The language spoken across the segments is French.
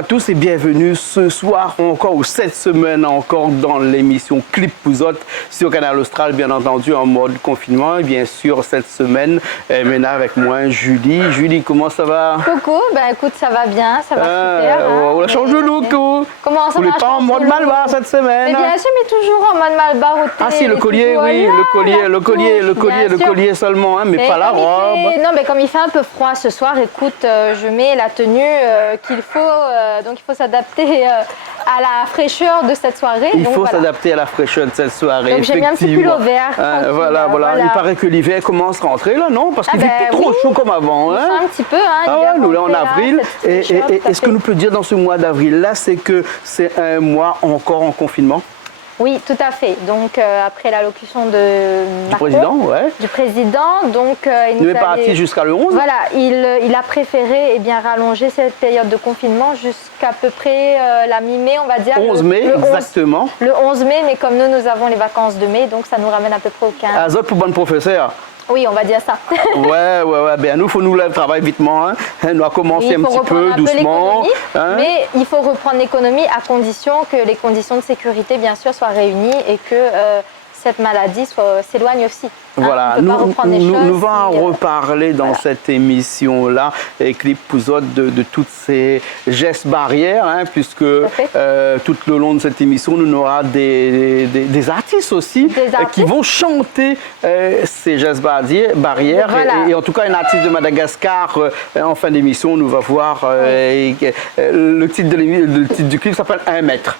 à tous et bienvenue ce soir encore ou cette semaine encore dans l'émission Clip Pouzotte sur Canal Austral, bien entendu en mode confinement. Et bien sûr cette semaine, maintenant avec moi Julie. Julie, comment ça va? Coucou, ben écoute, ça va bien, ça va super. On change de look. Comment ça va? Vous n'êtes pas en mode Malbar cette semaine? Mais bien sûr, mais toujours en mode Malbar au thé. Ah si, le collier, oui, le collier seulement, hein, mais pas la robe. Non, mais comme il fait un peu froid ce soir, écoute, je mets la tenue qu'il faut, donc il faut s'adapter à la fraîcheur de cette soirée. Il faut s'adapter à la fraîcheur de cette soirée. Donc j'ai mis un petit pull au vert. Voilà. Il paraît que l'hiver commence à rentrer là, non? Parce qu'il fait plus trop chaud comme avant. Hein? Un petit peu, hein. Ah ouais, nous là en avril. Et ce que nous peut dire dans ce mois d'avril là, c'est que c'est un mois encore en confinement. Oui, tout à fait. Donc, après l'allocution du président, donc il est parti jusqu'à le 11. Voilà, il a préféré rallonger cette période de confinement jusqu'à peu près la mi-mai, on va dire. 11 mai, exactement. Le 11 mai, mais comme nous avons les vacances de mai, donc ça nous ramène à peu près au 15. Azot pour bonne professeur. Oui, on va dire ça. ouais. Ben, nous, il faut nous lever le travail vitement. Hein. On doit commencer un petit peu doucement. Hein. Mais il faut reprendre l'économie à condition que les conditions de sécurité, bien sûr, soient réunies et que cette maladie s'éloigne aussi. Voilà, nous allons reparler dans cette émission-là, Clip Pouzotte, de toutes ces gestes barrières, hein, puisque tout le long de cette émission, nous aurons des artistes aussi qui vont chanter ces gestes barrières. Voilà. Et en tout cas, un artiste de Madagascar, en fin d'émission, nous va voir le titre du clip s'appelle 1 mètre.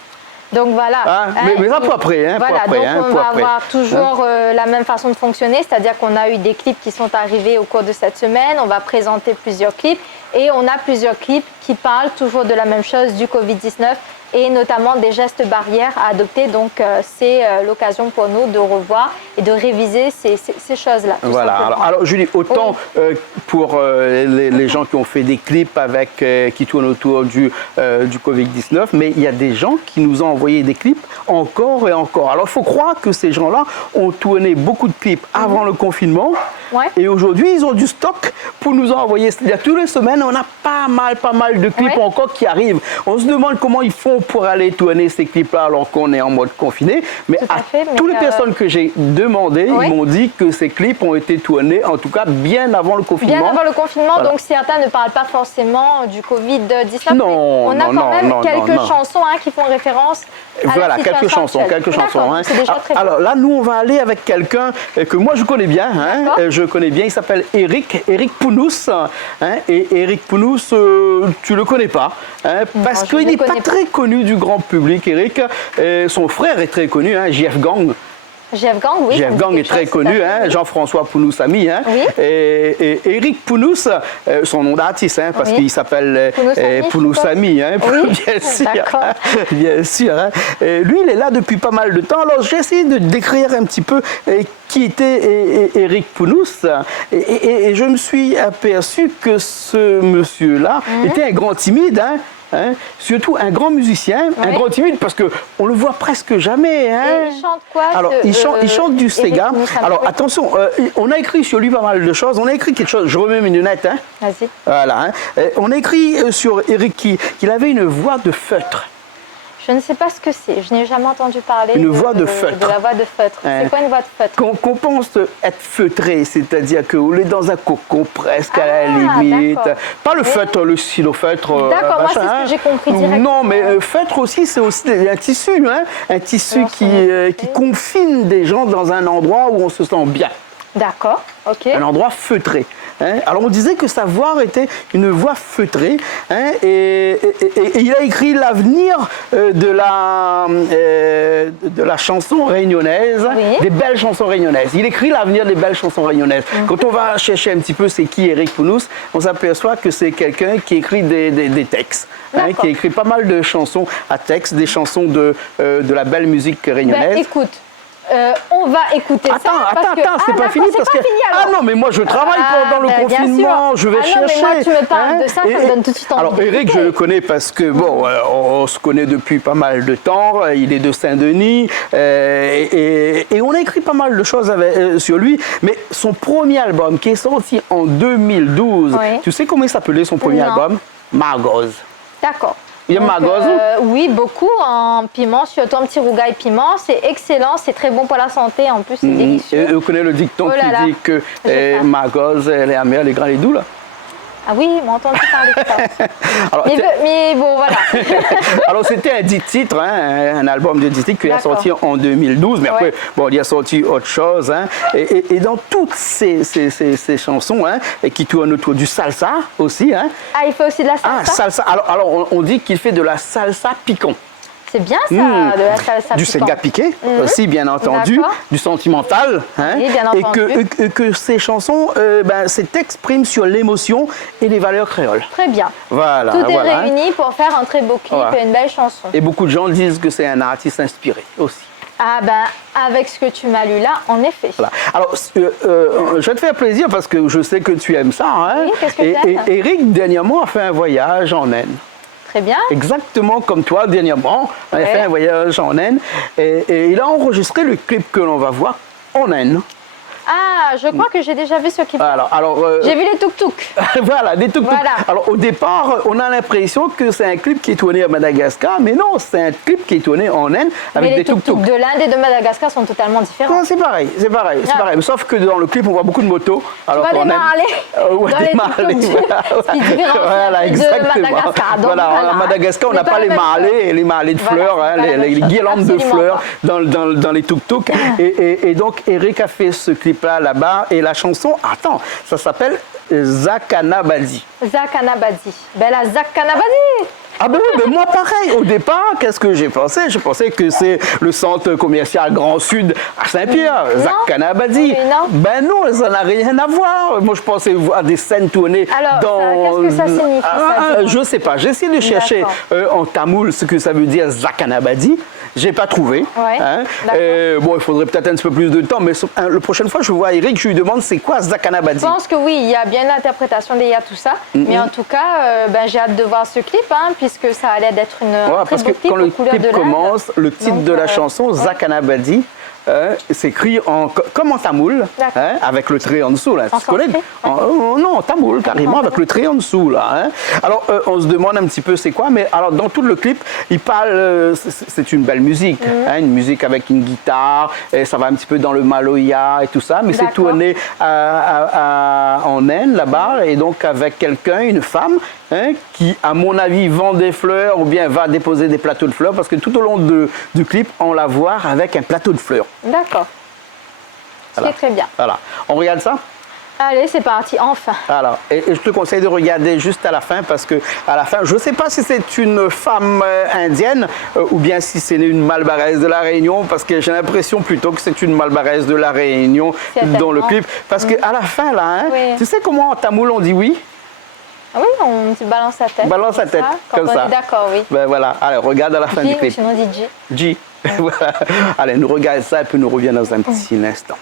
Donc voilà. Mais ça pour après. Voilà, donc on va avoir toujours la même façon de fonctionner, c'est-à-dire qu'on a eu des clips qui sont arrivés au cours de cette semaine, on va présenter plusieurs clips et on a plusieurs clips qui parlent toujours de la même chose, du Covid-19 et notamment des gestes barrières à adopter. Donc c'est l'occasion pour nous de revoir et de réviser ces choses-là. Voilà, alors Julie, autant pour les gens qui ont fait des clips qui tournent autour du Covid-19, mais il y a des gens qui nous ont envoyé des clips encore et encore. Alors il faut croire que ces gens-là ont tourné beaucoup de clips avant le confinement et aujourd'hui ils ont du stock pour nous envoyer. C'est-à-dire tous les semaines on a pas mal de clips encore qui arrivent. On se demande comment ils font pour aller tourner ces clips-là alors qu'on est en mode confiné. Mais toutes les personnes que j'ai demandé, ils m'ont dit que ces clips ont été tournés, en tout cas, bien avant le confinement. Bien avant le confinement, donc certains ne parlent pas forcément du Covid-19. Non, on a quand même quelques chansons qui font référence à la situation quelques chansons. C'est déjà très bien. Alors là, nous, on va aller avec quelqu'un que moi, je connais bien. Je connais bien, il s'appelle Eric Pounous. Et Eric Pounous, tu le connais pas, parce qu'il n'est pas très connu du grand public, Eric. Son frère est très connu, JF Gang. JF Gang, oui. JF Gang est très connu, Jean-François Pounous-Ami. Et Eric Pounous, son nom d'artiste, parce qu'il s'appelle Pounous-Ami, bien sûr. Lui, il est là depuis pas mal de temps. Alors, j'ai essayé de décrire un petit peu qui était Eric Pounous. Et je me suis aperçu que ce monsieur-là était un grand timide. Surtout un grand musicien, un grand timide, parce qu'on le voit presque jamais. Et il chante quoi? Alors, il chante du Sega. Alors, attention, on a écrit sur lui pas mal de choses. On a écrit quelque chose, je remets mes lunettes. Vas-y. Voilà. On a écrit sur Eric qu'il avait une voix de feutre. Je ne sais pas ce que c'est. Je n'ai jamais entendu parler de la voix de feutre. C'est quoi une voix de feutre? Qu'on pense être feutré, c'est-à-dire qu'on est dans un cocon presque à la limite. Pas le feutre, le stylo-feutre. D'accord, moi c'est ce que j'ai compris directement. Non, mais feutre aussi, c'est aussi un tissu. Un tissu qui confine des gens dans un endroit où on se sent bien. D'accord, ok. Un endroit feutré. Alors on disait que sa voix était une voix feutrée et il a écrit l'avenir de la chanson réunionnaise, des belles chansons réunionnaises. Il écrit l'avenir des belles chansons réunionnaises. Quand on va chercher un petit peu c'est qui Eric Pounous, on s'aperçoit que c'est quelqu'un qui écrit des textes, qui écrit pas mal de chansons à texte, des chansons de la belle musique réunionnaise. Écoute. On va écouter Attends, c'est pas fini parce que non, mais moi je travaille pendant le confinement, je vais chercher. Mais moi tu me parles de ça, ça me donne tout de suite envie. Alors Eric, je le connais parce que on se connaît depuis pas mal de temps. Il est de Saint-Denis et on a écrit pas mal de choses sur lui. Mais son premier album qui est sorti en 2012, tu sais comment il s'appelait son premier album? Margoz. D'accord. Il y a Magos? Oui, beaucoup en piment, surtout en petit rougail piment. C'est excellent, c'est très bon pour la santé. En plus, c'est délicieux. Et vous connaissez le dicton qui dit que Magos, elle est amère, les grands, les doux, là? Ah oui, ils m'ont entendu parler de ça. Alors, mais bon, voilà. Alors, c'était un 10 titres, hein, un album de 10 titres qui a sorti en 2012. Mais après, bon, il a sorti autre chose. Hein, et dans toutes ces chansons hein, qui tournent autour du salsa aussi. Hein, il fait aussi de la salsa? Ah, salsa. Alors on dit qu'il fait de la salsa piquant. C'est bien ça, de la salsa du sega piqué aussi, bien entendu, du sentimental, hein, oui, bien entendu. Et que ces chansons s'expriment sur l'émotion et les valeurs créoles. Très bien. Voilà. Tout est réuni pour faire un très beau clip et une belle chanson. Et beaucoup de gens disent que c'est un artiste inspiré aussi. Ah ben, avec ce que tu m'as lu là, en effet. Voilà. Alors, je vais te faire plaisir parce que je sais que tu aimes ça. Hein, oui, qu'est-ce que tu aimes? Et Eric, dernièrement, a fait un voyage en Inde. Très bien. Exactement comme toi, dernièrement, il a fait un voyage en Inde et il a enregistré le clip que l'on va voir en Inde. Ah, je crois que j'ai déjà vu ce clip. J'ai vu les tuk-tuk. Voilà, des tuk-tuk. Voilà. Alors, au départ, on a l'impression que c'est un clip qui est tourné à Madagascar, mais non, c'est un clip qui est tourné en Inde avec des tuk-tuk. Les tuk-tuk de l'Inde et de Madagascar sont totalement différents. Non, c'est pareil. Sauf que dans le clip, on voit beaucoup de motos. Alors tu vois des marlets dans les tuk-tuk. Ce qui différencie de Madagascar. Donc, voilà, à Madagascar, on n'a pas les marlets de fleurs, les guirlandes de fleurs dans les tuk-tuk. Et donc, Eric a fait ce clip là-bas et la chanson, ça s'appelle Zakanabadi. Zakanabadi. Bella Zakanabadi. Ah ben oui, mais moi pareil, au départ, qu'est-ce que j'ai pensé? Je pensais que c'est le centre commercial Grand Sud à Saint-Pierre, Zakanabadi. Ben non, ça n'a rien à voir. Moi je pensais voir des scènes tournées qu'est-ce que ça signifie? Je sais pas, j'ai essayé de chercher en tamoul ce que ça veut dire Zakanabadi. J'ai pas trouvé. Hein. Bon, il faudrait peut-être un petit peu plus de temps, mais la prochaine fois, je vois Eric, je lui demande c'est quoi Zakanabadi. Je pense que oui, il y a bien l'interprétation des tout ça. Mais en tout cas, j'ai hâte de voir ce clip, puisque ça allait d'être une très beau clip. Quand le clip commence, le titre de la chanson, Zakanabadi, s'écrit comme en tamoul, avec le trait en dessous. Là. Tu connais? Non, en tamoul, carrément, avec le trait en dessous. Là, hein. Alors, on se demande un petit peu c'est quoi, mais alors, dans tout le clip, il parle, c'est une belle musique, une musique avec une guitare, et ça va un petit peu dans le maloya et tout ça, mais c'est tourné en Inde, là-bas, et donc avec quelqu'un, une femme, qui, à mon avis, vend des fleurs ou bien va déposer des plateaux de fleurs, parce que tout au long du clip, on la voit avec un plateau de fleurs. D'accord. C'est très bien. Voilà. On regarde ça? Allez, c'est parti, enfin. Alors, et je te conseille de regarder juste à la fin, parce que à la fin, je ne sais pas si c'est une femme indienne ou bien si c'est une Malbaraise de la Réunion, parce que j'ai l'impression plutôt que c'est une Malbaraise de la Réunion dans le clip. Parce qu'à la fin, là, tu sais comment en tamoul on dit oui? Oui, on balance la tête. Balance la tête, comme ça. D'accord, oui. Ben voilà, allez, regarde à la fin du clip. Sinon, on dit G. Voilà. Allez, nous regardons ça et puis nous reviens dans un petit instant.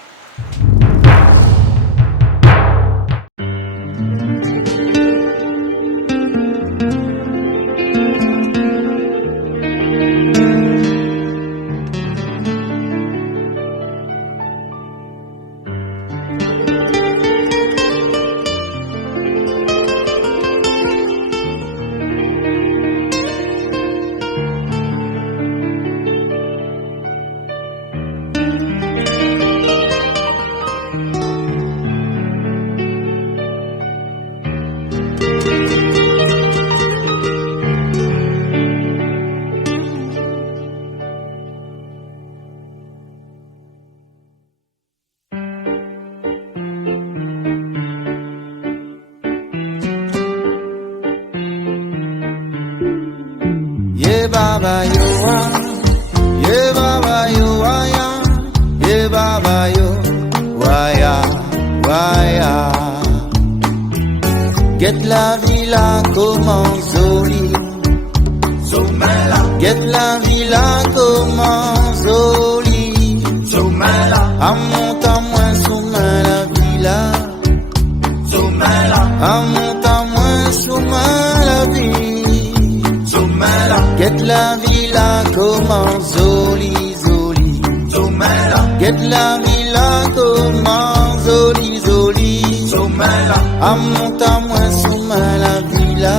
Baba yo ye baba yo ya, ye baba yo waya. Get la villa commence jolie, get la villa commence jolie, à monte à moins soumain la villa, à monte à moins soumain la villa. Get la villa commence jolie, jolie. Get la villa commence jolie, jolie. À monte à moins soumain la villa.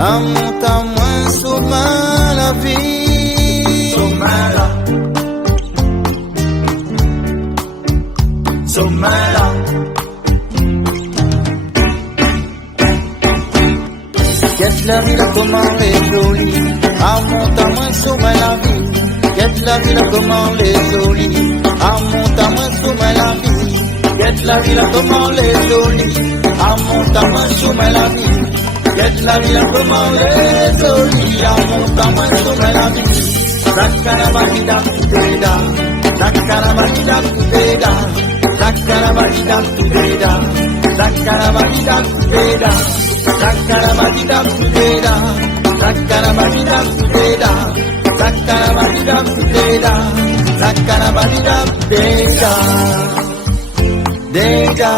à monter à moins sommeil la vie. Sommeil là. Sommeil là. Qu'est-ce la vie là comment les jolie, à monter à moins sommeil la vie. Qu'est-ce la vie là comment les jolie, à monter à moins sommeil la vie. Qu'est-ce la vie là comment les jolie, à monter à moins sommeil la vie. Qu'est-ce la vie là comment les jolie, à monter à moins sommeil la vie. Zakarabadida tudeda, zakarabadida tudeda, zakarabadida tudeda, zakarabadida tudeda, zakarabadida tudeda, zakarabadida tudeda, zakarabadida tudeda, zakarabadida tudeda, dega,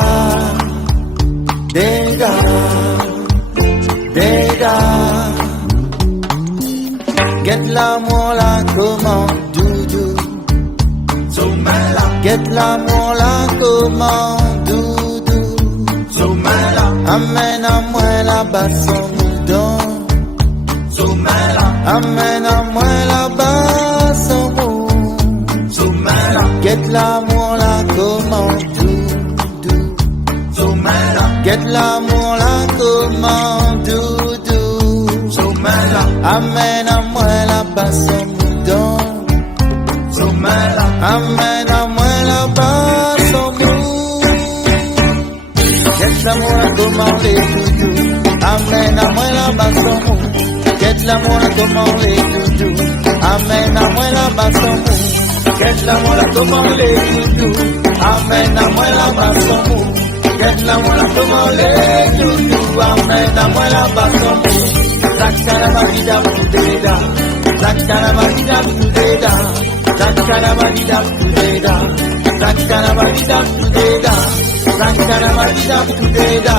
dega, dega. Get l'amour là comment doudou, get l'amour là comment doudou, amène à moi là-bas son moudon, amène à moi là-bas son moudon, get l'amour là comment doudou, get l'amour là comment doudou, amène à moi là-bas son moudon, amène à moi là-bas son moudon. Qu'est-ce l'amour là comment les doudous, amène à moi là-bas son moudon. Qu'est-ce l'amour là comment les doudous, amène à moi là-bas son moudon. Qu'est-ce l'amour là comment les doudous, amène à moi là-bas son moudon. Qu'est-ce l'amour là comment les doudous, amène à moi là-bas son moudon. Zakarabadida tudeda, zakarabadida tudeda, zakarabadida tudeda, zakarabadida tudeda, zakarabadida tudeda,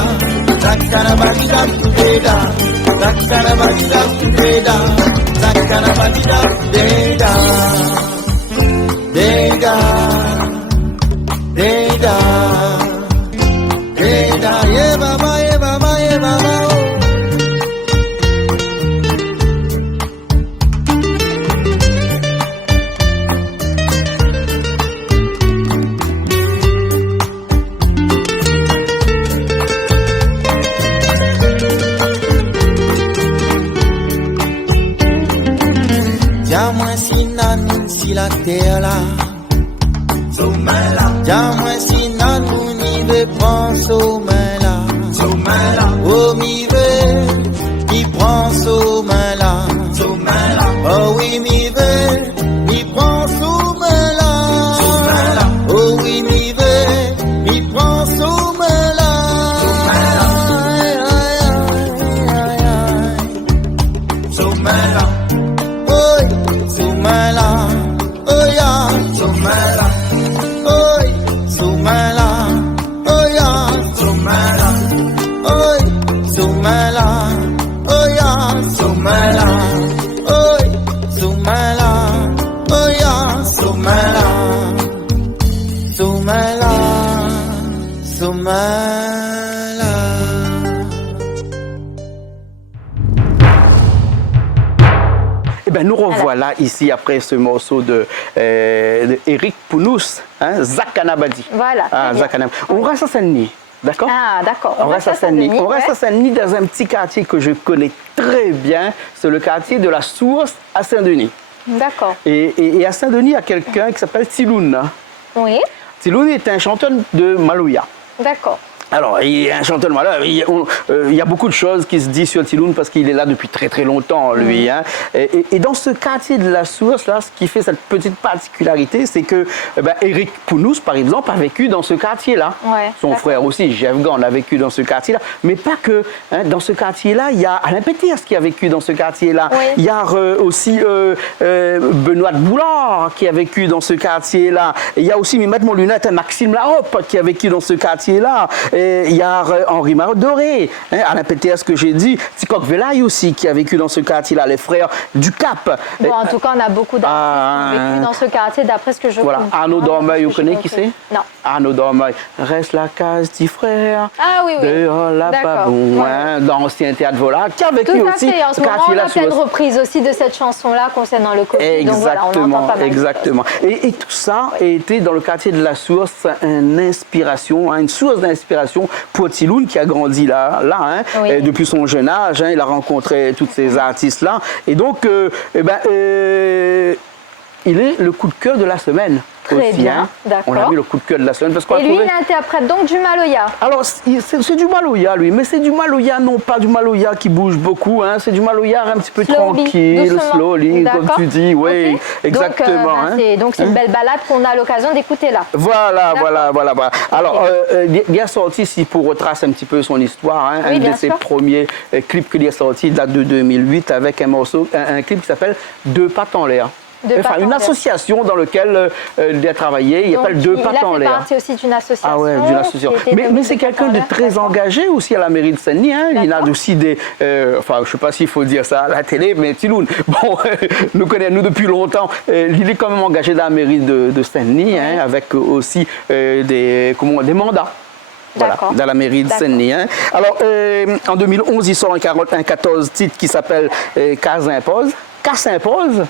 zakarabadida tudeda, zakarabadida tudeda, zakarabadida tudeda, dega, dega, dega, ye baba, ye baba, ye baba. Dis-moi si nan si la terre là, dis-moi si nan ni veut prendre sommeil là, oh mi veut, mi prend sommeil là, oh oui mi veut, mi prend sommeil là, oh oui mi veut, mi prend sommeil là, sommeil là. Sumela, oh ya, Sumela, oi, Sumela, oh ya, Sumela, oi, Sumela, oh ya, Sumela, oi, Sumela, oh ya, Sumela, Sumela, Sumela. Ben, nous revoilà ici après ce morceau de Eric Pounous, hein, Zakanabadi. Voilà. Ah, Zakanabadi. On reste à Saint-Denis, d'accord? Ah, d'accord. On reste à Saint-Denis. On reste ouais. à Saint-Denis dans un petit quartier que je connais très bien. C'est le quartier de la Source à Saint-Denis. D'accord. Et à Saint-Denis, il y a quelqu'un qui s'appelle Tiloun. Oui. Tiloun est un chanteur de Malouya. D'accord. Alors, il y a un chanteur de Malouya. Il y a beaucoup de choses qui se disent sur Tiloun parce qu'il est là depuis très très longtemps, lui. Hein. Et dans ce quartier de la Source, là, ce qui fait cette petite particularité, c'est que Eric Pounous, par exemple, a vécu dans ce quartier-là. Ouais, son frère aussi, Jeff Gand, a vécu dans ce quartier-là. Mais pas que. Hein, dans ce quartier-là, il y a Alain Pétiers qui a vécu dans ce quartier-là. Oui. Il y a aussi Benoît de Boulard qui a vécu dans ce quartier-là. Il y a aussi, mais mettre mon lunette, Maxime Larope qui a vécu dans ce quartier-là. Et il y a Henri Doré, hein, Alain Péter, ce que j'ai dit, Ticoc Velaille aussi, qui a vécu dans ce quartier-là, les frères du Cap. Bon, en tout cas, on a beaucoup d'artistes qui ont vécu dans ce quartier, d'après ce que je voilà. comprends. Arnaud Dormeil, vous connaissez qui c'est? Non. Arnaud Dormeil. Reste la case, petit frère. Ah oui, oui. Dehors, là, pas bon. Ouais. Hein, dans l'ancien théâtre Vola, qui a vécu Tout à aussi. fait. En ce moment, on a plein de reprises aussi de cette chanson-là concernant le Covid. Exactement, donc voilà, on entend pas mal. exactement. Et tout ça a été dans le quartier de la Source une source d'inspiration pour Tiloun qui a grandi là hein, oui. depuis son jeune âge. Hein, il a rencontré tous ces artistes-là. Et donc, il est le coup de cœur de la semaine. Très aussi, bien, hein. d'accord. On a mis le coup de cœur de la semaine. Parce qu'on Et lui, trouvé... il interprète donc du Maloya. Alors, c'est du Maloya, lui, mais c'est du Maloya, non pas du Maloya qui bouge beaucoup, hein, c'est du Maloya un petit peu tranquille, slowly, comme tu dis, oui, okay. Exactement. Donc, c'est une belle balade qu'on a l'occasion d'écouter là. Voilà. Alors, il a sorti, si pour retracer un petit peu son histoire, hein, oui, un de ses premiers clips qu'il a sorti date de 2008 avec un clip qui s'appelle Deux pattes en l'air. Enfin, une association dans laquelle il a travaillé, il s'appelle Deux pattes en l'air. Il a fait partie aussi d'une association. Ah ouais, d'une association. Mais c'est quelqu'un de très engagé aussi à la mairie de Saint-Denis. Hein. Il a aussi des... enfin, je ne sais pas s'il faut dire ça à la télé, mais Tiloun, bon, nous connaissons depuis longtemps. Il est quand même engagé dans la mairie de Saint-Denis, hein, avec aussi des mandats. Voilà, dans la mairie de Saint-Denis. Hein. Alors, en 2011, il sort un 14 titres qui s'appelle Cas s'impose. Cas s'impose.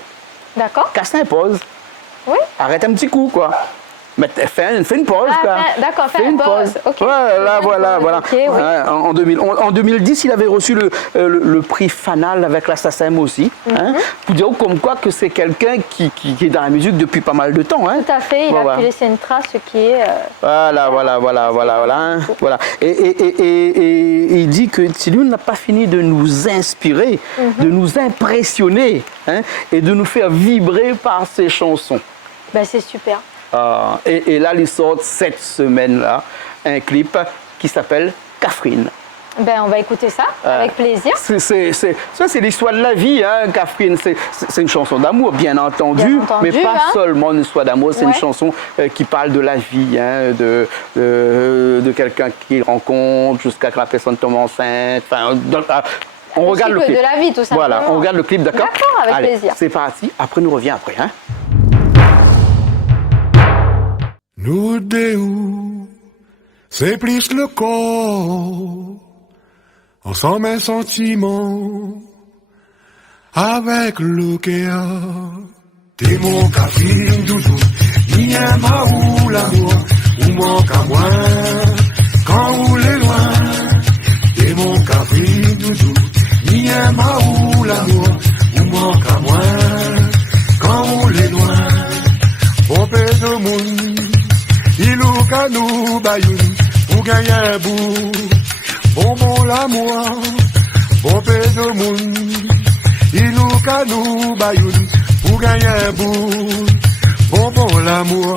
D'accord. Cas s'impose. Oui. Arrête un petit coup, quoi. Mais fais une pause, quoi. D'accord, fais une pause. Okay. Voilà. Okay, oui. En 2010, il avait reçu le prix Fanal avec la SACEM aussi. Hein, pour dire comme quoi que c'est quelqu'un qui est dans la musique depuis pas mal de temps. Hein. Tout à fait, il a pu laisser une trace, ce qui est... Voilà. Et il dit que Tiloun n'a pas fini de nous inspirer, de nous impressionner, hein, et de nous faire vibrer par ses chansons. Ben, c'est super. Et là, il sort cette semaine-là un clip qui s'appelle Catherine. Ben, on va écouter ça avec plaisir. Ça, c'est l'histoire de la vie, hein, Catherine. C'est une chanson d'amour, bien entendu, mais pas seulement une histoire d'amour. C'est une chanson qui parle de la vie, hein, de quelqu'un qu'il rencontre jusqu'à que la personne tombe enceinte. Enfin, on regarde le clip. De la vie, tout simplement. Voilà, on regarde le clip, d'accord? D'accord, avec plaisir. C'est parti. Après, nous revient après, hein. Nous deux, c'est plus le corps, ensemble un sentiment, avec le cœur. T'es mon café, doudou, ni un maou l'amour, ou manque à moi, quand vous l'êtes loin. T'es mon café, doudou, ni un maou l'amour, ou manque à moi, quand vous l'êtes loin. Pompé de monde. Ilou kanou bayoun, pour gagner un bout, bonbon l'amour, bon de moun. Ilou kanou bayoun, pour gagner un bout, bonbon l'amour.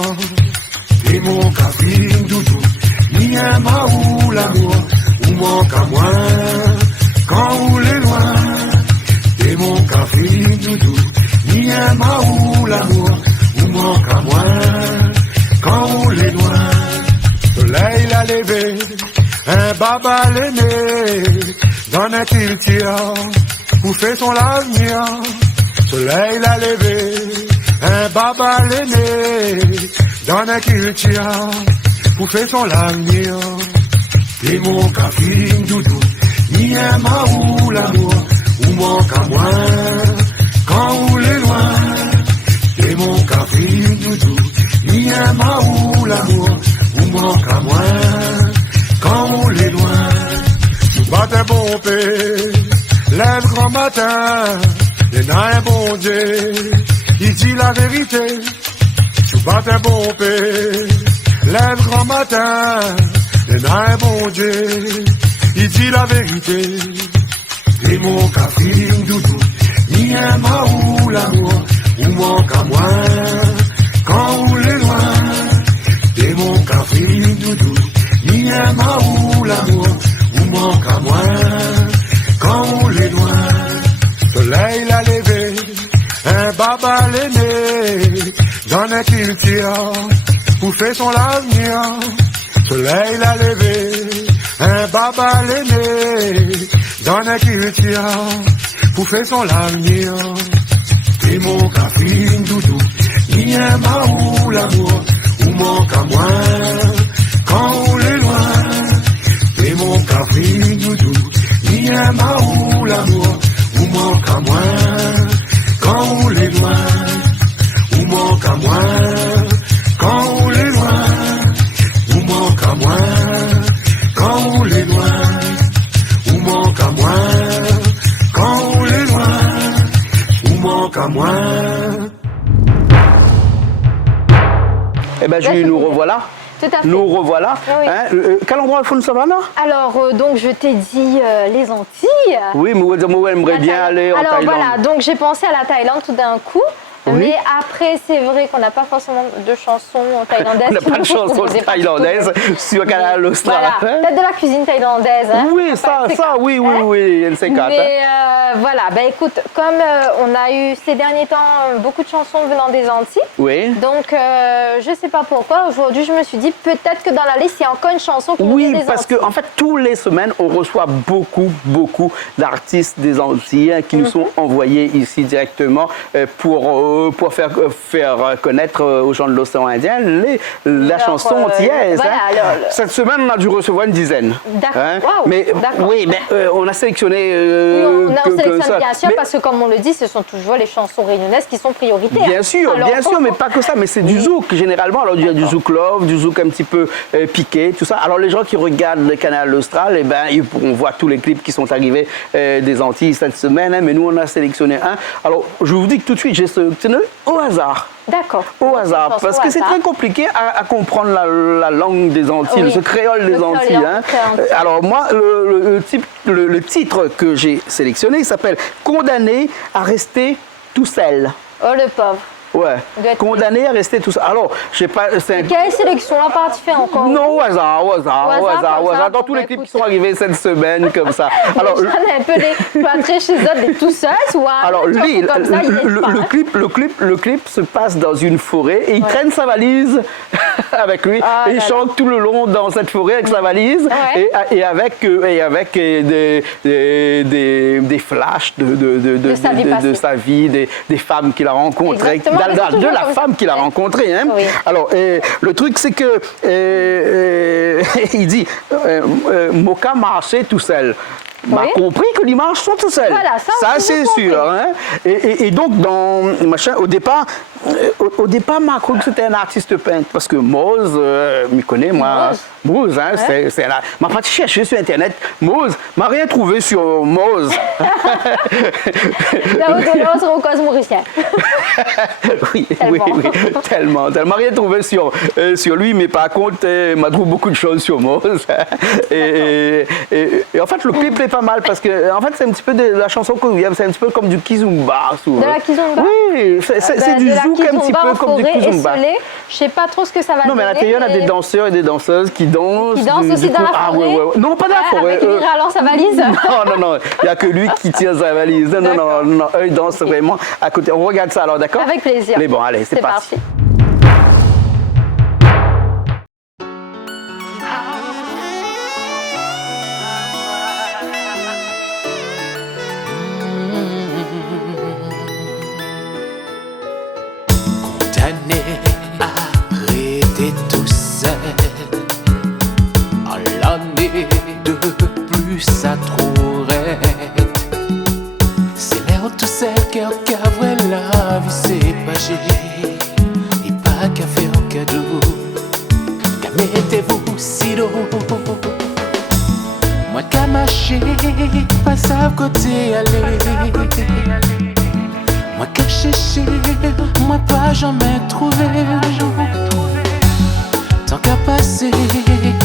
Et mon café doudou, ni un maou l'amour, ou manque à moi, quand vous l'êtes loin. Et mon café doudou, ni un maou l'amour, ou manque à moi. Quand vous les loin, soleil l'a levé, un baba l'aîné, dans un culture, pour faire son l'avenir. Soleil l'a levé, un baba l'aîné, dans un culture, pour faire son l'avenir. Et mon café doudou, ni un maou l'amour, ou manque à moi, quand vous les loin. Et mon café doudou, ni un maou l'amour, ou manque à moi, quand on l'est loin. Nous battons bon paix, lève grand matin, et n'a un bon Dieu, il dit la vérité. Nous battons bon paix, lève grand matin, et n'a un bon Dieu, il dit la vérité. Et mon café doudou, ni un maou l'amour, ou manque à moi, quand vous l'êtes loin. Et mon café doudou, ni un maou l'amour, ou manque à moi, quand vous l'êtes loin. Soleil l'a levé, un baba l'aîné, dans un culture, pour faire son l'avenir. Soleil l'a levé, un baba l'aîné, dans la culture, pour faire son l'avenir. Et mon café doudou, ni un maou l'amour, ou manque à moi, quand on est loin. Et mon café doudou, ni un maou l'amour, ou manque à moi, quand on est loin. Ou manque à moi, quand on est loin. Ou manque à moi, quand on est loin. Ou manque à moi, quand on est loin. Ou manque à moi. Eh bien, Julie, nous revoilà. Tout à fait. Nous revoilà. Oui. Hein, quel endroit il faut nous savoir là? Alors, donc, je t'ai dit les Antilles. Oui, mais moi, j'aimerais bien aller en Alors Thaïlande. voilà, donc j'ai pensé à la Thaïlande tout d'un coup. Oui. Mais après, c'est vrai qu'on n'a pas forcément de chansons thaïlandaises. On n'a pas de chansons thaïlandaises sur Canal Austral. Voilà, peut-être de la cuisine thaïlandaise. Hein. Oui, ça, oui, NC4. Mais voilà, ben écoute, comme on a eu ces derniers temps beaucoup de chansons venant des Antilles, Oui. donc je ne sais pas pourquoi, aujourd'hui je me suis dit peut-être que dans la liste il y a encore une chanson qui nous vient des parce Antilles. qu'en fait, tous les semaines, on reçoit beaucoup d'artistes des Antilles qui nous sont envoyés ici directement pour faire connaître aux gens de l'océan Indien la chanson antillaise. Voilà, Cette semaine, on a dû recevoir une dizaine. D'accord. Hein. Wow, mais d'accord. oui, mais on a sélectionné. Oui, on sélectionne ça. bien sûr Mais- parce que comme on le dit, ce sont toujours les chansons réunionnaises qui sont prioritaires. Bien sûr, Alors, mais pas que ça, mais c'est du zouk généralement. Alors il y a du zouk love, du zouk un petit peu piqué, tout ça. Alors les gens qui regardent le Canal Austral, eh ben, ils pourront voir tous les clips qui sont arrivés des Antilles cette semaine, hein, mais nous on a sélectionné un. Alors je vous dis que tout de suite, j'ai sélectionné au hasard. D'accord. Au hasard, Chanson parce au que c'est hasard. très compliqué à comprendre la langue des Antilles, Oui. ce créole des Le Antilles. créole, Hein. créole. Alors moi, le titre que j'ai sélectionné, il s'appelle « Condamné à rester tout seul ». Oh le pauvre. Ouais, Doit être condamné à rester tout seul. Alors, je sais pas, c'est un... Quelle sélection à part tu fais encore? Non, au hasard, comme ça, dans bon, tous bah, les clips écoute. qui sont arrivés cette semaine, comme ça. Alors, J'en ai un peu des plâtrés chez eux, des tout seuls, soit. alors lui, comme ça, il laisse pas, hein. le clip se passe dans une forêt et il traîne sa valise avec lui Ah, et il là, chante tout le long dans cette forêt avec sa valise Ouais. et avec des flashs de sa vie passée. de sa vie, des femmes qu'il a rencontrées, Exactement, mais c'est de toujours la comme ça. femme qu'il a rencontrée. Hein. Oui. Alors, le truc, c'est que il dit Moka marchait tout seul. M'a Oui. compris que les marches sont tout seuls. Voilà, ça aussi, c'est j'ai compris. sûr. Hein. Et donc, dans machin, au départ, m'a cru que c'était un artiste peintre. Parce que Mose, m'y connaît, moi. Mose, hein, c'est un m'a pas cherché sur Internet. Mose, m'a rien trouvé sur Mose. La reconnaissance au cause mauricien. oui, Tellement. tellement. Rien trouvé sur lui, mais par contre, m'a trouvé beaucoup de choses sur Mose. et en fait, le clip est pas mal parce que, en fait, c'est un petit peu de la chanson c'est un petit peu comme du kizomba. De la kizomba? Oui, c'est du zouk un petit peu comme du kizomba. Je sais pas trop ce que ça va Non, mais à donner. l'intérieur, il y a des danseurs et des danseuses qui dansent. Qui dansent aussi dans la forêt? Ouais. Non, pas dans la forêt. Avec lui rallant sa valise. Non, il n'y a que lui qui tient sa valise. Non, eux, ils dansent vraiment à côté. On regarde ça alors, d'accord? Avec plaisir. Mais bon, allez, c'est parti. Condamné à rester tout seul. En l'année de plus à trop raide. C'est l'air tout seul cœur qu'avril la vie c'est pas géré. Et pas qu'à faire un cadeau. Qu'à mettez-vous si l'eau. Moi qu'à marcher, pas savoir côté aller. Moi qu'à chercher, moi pas jamais trouvé. Tant qu'à passer,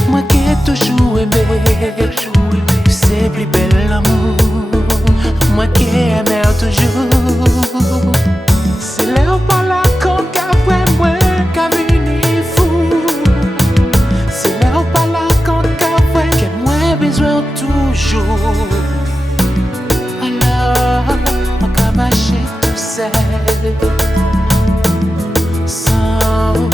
moi qui ai toujours aimé. C'est plus bel l'amour, moi qui aimé toujours. C'est l'air par là qu'on qu'après moi qu'à venir fou. C'est l'air par là qu'on qu'après que moi besoin toujours. Alors, moi qu'à marcher tout seul. Sans vous.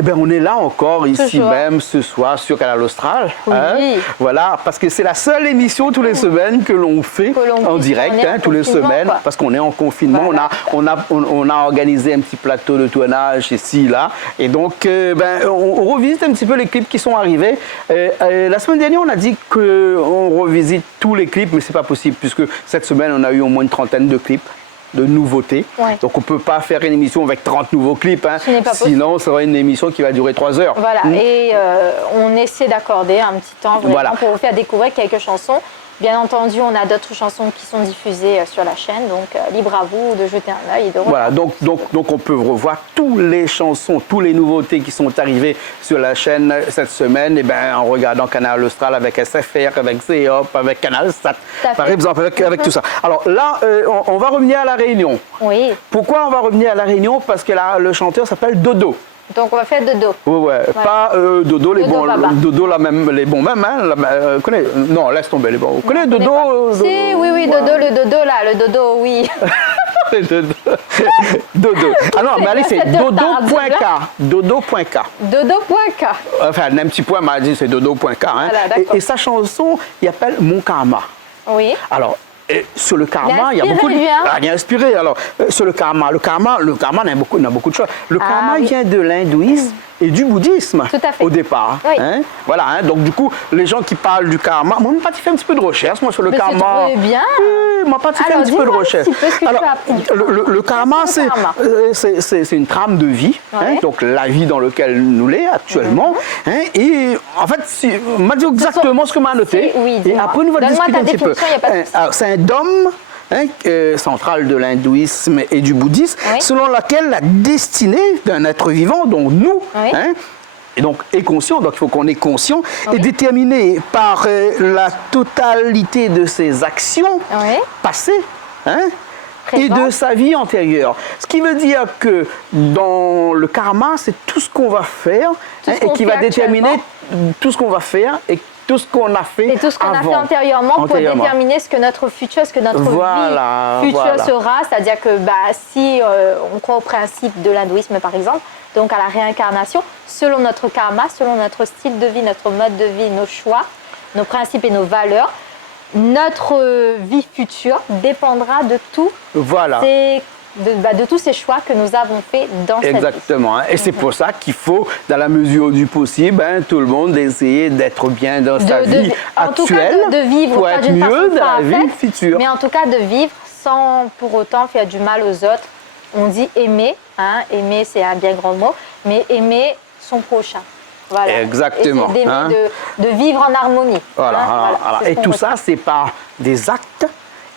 Eh bien, on est là encore, ici Toujours. même, ce soir, sur Canal Austral. Oui. Voilà, parce que c'est la seule émission tous les semaines que l'on fait Que l'on en puisse direct, tourner en tous les confinement, semaines, quoi. parce qu'on est en confinement. Voilà. On a organisé un petit plateau de tournage ici, là. Et donc, on revisite un petit peu les clips qui sont arrivés. La semaine dernière, on a dit qu'on revisite tous les clips, mais c'est pas possible, puisque cette semaine, on a eu au moins une trentaine de clips, de nouveautés. Ouais. Donc on ne peut pas faire une émission avec 30 nouveaux clips. Hein. Ce n'est pas possible. Sinon, ça sera une émission qui va durer 3 heures. Voilà, et on essaie d'accorder un petit temps vraiment Voilà. pour vous faire découvrir quelques chansons. Bien entendu, on a d'autres chansons qui sont diffusées sur la chaîne, donc libre à vous de jeter un œil et de Voilà, donc on peut revoir toutes les chansons, toutes les nouveautés qui sont arrivées sur la chaîne cette semaine, et en regardant Canal Austral avec SFR, avec Zéop, avec Canal Sat, Tout à par fait. exemple, avec tout ça. Alors là, on va revenir à La Réunion. Oui, Pourquoi on va revenir à La Réunion? Parce que le chanteur s'appelle Dodo. donc on va faire Dodo. Ouais. Pas Dodo, les Dodo bons, Baba. Dodo les bons mêmes. Hein, non, laisse tomber les bons. Vous connaissez On connaît Dodo? pas. Si, oui, Dodo, le Dodo là, le Dodo, oui. Dodo. Dodo. Ah non, mais allez, c'est Cette dodo.k. Dodo.k. Dodo.k. Enfin, un petit point m'a dit c'est dodo.k. Hein. Voilà, d'accord. Et sa chanson, il appelle Mon Karma. Oui. Alors, sur le karma, Il a il y a beaucoup de... inspiré, lui, hein. il a inspiré. Alors, sur le karma, il y a beaucoup de choses. Le karma oui. vient de l'hindouisme et du bouddhisme Tout à fait. au départ. Oui. Hein. Voilà, hein. Donc du coup, les gens qui parlent du karma, moi, je fait un petit peu de recherche, moi, sur le Mais c'est karma. trouvé bien. Oui, moi, fait un Alors, petit peu de dis-moi un recherche. petit peu ce que tu as appris du karma. Le karma, Qu'est-ce que le karma c'est une trame de vie, hein, Ouais. donc la vie dans laquelle nous l'est actuellement. Hein, et en fait, on m'a dit exactement ce que m'a noté. Oui, et dis-moi. après, nous allons Donne-moi discuter ta un petit peu. définition, y a pas de souci. Alors, c'est un dogme central de l'hindouisme et du bouddhisme, Oui. selon laquelle la destinée d'un être vivant, donc nous, Oui. hein, et donc est conscient, donc il faut qu'on est conscient, Oui. est déterminée par la totalité de ses actions Oui. passées, hein, et Présentes. de sa vie antérieure. Ce qui veut dire que dans le karma, c'est tout ce qu'on va faire Tout ce et qu'on qui va fait déterminer tout ce qu'on va faire et tout ce qu'on a fait Et tout ce qu'on a fait avant. antérieurement pour déterminer ce que notre futur, ce que notre Voilà, vie future voilà. sera. C'est-à-dire que si on croit au principe de l'hindouisme, par exemple, donc à la réincarnation, selon notre karma, selon notre style de vie, notre mode de vie, nos choix, nos principes et nos valeurs, notre vie future dépendra de tout Voilà. de tous ces choix que nous avons faits dans cette vie. Exactement. Hein. Et c'est pour ça qu'il faut, dans la mesure du possible, hein, tout le monde essayer d'être bien dans sa vie en tout cas, actuelle de vivre pour pas être d'une façon mieux dans la vie parfaite, future. mais en tout cas de vivre sans pour autant faire du mal aux autres. On dit aimer, hein, aimer c'est un bien grand mot, mais aimer son prochain. Voilà. Exactement, Essayer d'aimer, hein. de vivre en harmonie. Voilà. hein, voilà. c'est ce Et qu'on tout retient. ça, c'est par des actes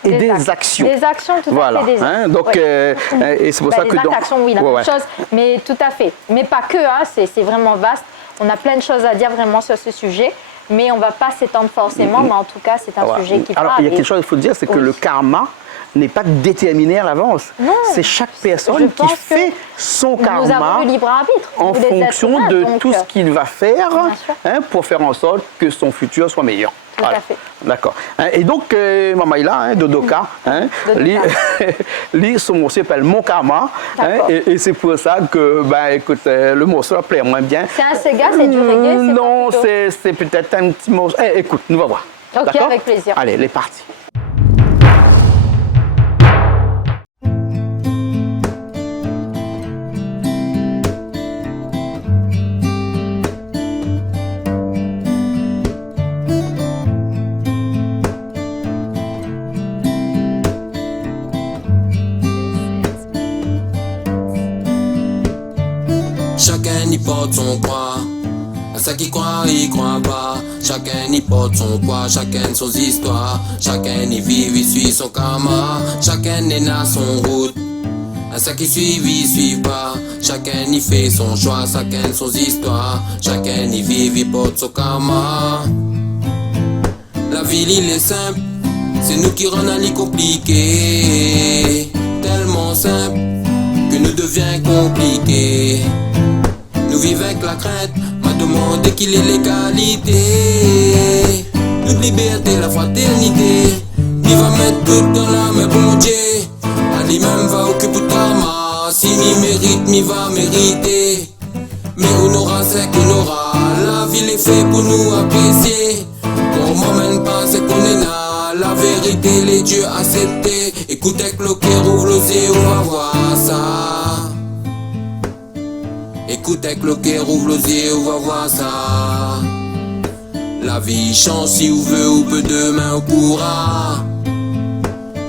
et des actes. actions. Des actions, tout Voilà. à fait. Des Hein. actes. Donc, Ouais. et c'est pour Bah, ça les que actes, dans... actions, oui, la Ouais, même ouais. chose, mais tout à fait. Mais pas que, hein, c'est vraiment vaste. On a plein de choses à dire vraiment sur ce sujet, mais on ne va pas s'étendre forcément, mais en tout cas, c'est un Voilà. sujet qui Alors, parle. il y a et- quelque chose qu'il faut dire, c'est que Oui. le karma n'est pas déterminé à l'avance. Non. C'est chaque Je personne qui pense que fait son Nous avons karma le libre arbitre. en nous, les êtres fonction humains, de donc, tout ce qu'il va faire Bien sûr. hein, pour faire en sorte que son futur soit meilleur. Tout à fait. D'accord. Hein, et donc, Mamaïla, hein, Dodoka, hein, lui, son morceau s'appelle Mon Karma. Hein, D'accord. et c'est pour ça que, écoute, le morceau plaît moins bien. C'est un Sega, c'est du reggae, c'est Non, pas plutôt- c'est peut-être un petit morceau. Écoute, nous va voir. Ok, D'accord. avec plaisir. Allez, les parties. Chacun y porte son poids. À ceux qui croient, y croient pas. Chacun y porte son poids, chacun son histoire. Chacun y vit, il suit son karma. Chacun est à son route. À ceux qui suivent, ils suivent pas. Chacun y fait son choix, chacun son histoire. Chacun y vit, il porte son karma. La vie, il est simple. C'est nous qui rendons la vie compliquée. Tellement simple que nous devient compliqué. Nous vivons avec la crainte, m'a demandé qu'il est l'égalité. Toute liberté, la fraternité. Il va mettre tout dans la main, bon Dieu. À lui-même va occuper pour karma. Si m'y mérite, m'y va mériter. Mais on aura c'est qu'on aura. La ville est faite pour nous apprécier. Qu'on m'emmène pas c'est qu'on est là. La vérité les dieux acceptés. Écoutez que le cœur ouvre les yeux, on va voir ça. Écoutez que le cœur ouvre les yeux, on va voir ça. La vie change si on veut ou peut demain on pourra.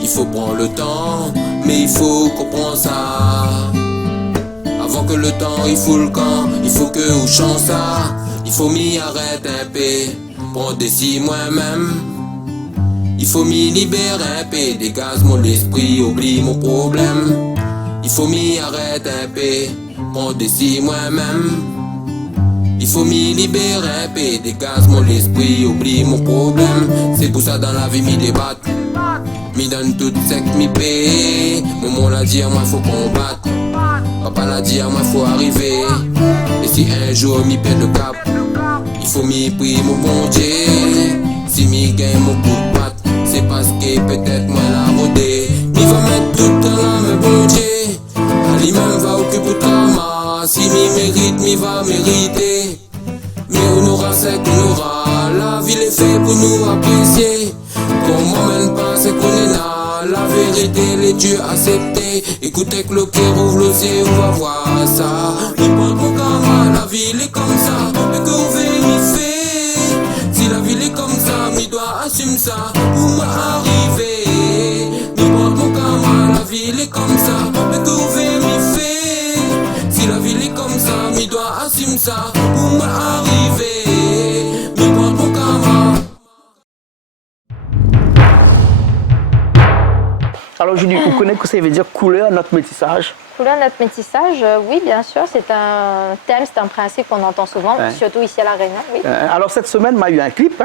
Il faut prendre le temps, mais il faut comprendre ça. Avant que le temps il fout le camp, il faut que on change ça. Il faut m'y arrêter un peu, prendre des si moi-même. Il faut m'y libérer un peu, dégage mon esprit, oublie mon problème. Il faut m'y arrêter un peu, prendre des si moi-même. Il faut m'y libérer un peu, dégage mon esprit, oublie mon problème. C'est pour ça dans la vie m'y débatte. M'y donne tout ce que m'y paye. Maman l'a dit à moi faut combattre. Papa l'a dit à moi faut arriver. Et si un jour m'y perd le cap, il faut m'y prier mon bon Dieu. Si m'y gagne mon coup de patte, c'est parce que peut-être moi la rodé. M'y va mettre tout dans la main bon Dieu. Ali même va occuper le trauma. Si m'y mérite, m'y va mériter. Mais on aura ce qu'on aura. La ville est faite pour nous apprécier. Qu'on m'emmène pas c'est qu'on est là. La vérité les dieux acceptés. Écoutez que le cœur ouvre les yeux, on va voir ça. Il prend mon karma, la ville est comme ça. Et que vous venez m'y faire. Si la ville est comme ça, m'y doit assumer ça. Pour m'arriver. Il prend mon karma, la ville est comme ça. Et que vous venez m'y faire. Si la ville est comme ça, m'y doit assumer ça. Pour m'arriver. Il prend mon karma. Alors Julie, vous connaissez ce que ça veut dire couleur notre métissage? Couleur notre métissage, oui, bien sûr, c'est un thème, c'est un principe qu'on entend souvent, Ouais. surtout ici à La Réunion. Oui. Alors cette semaine, m'a eu un clip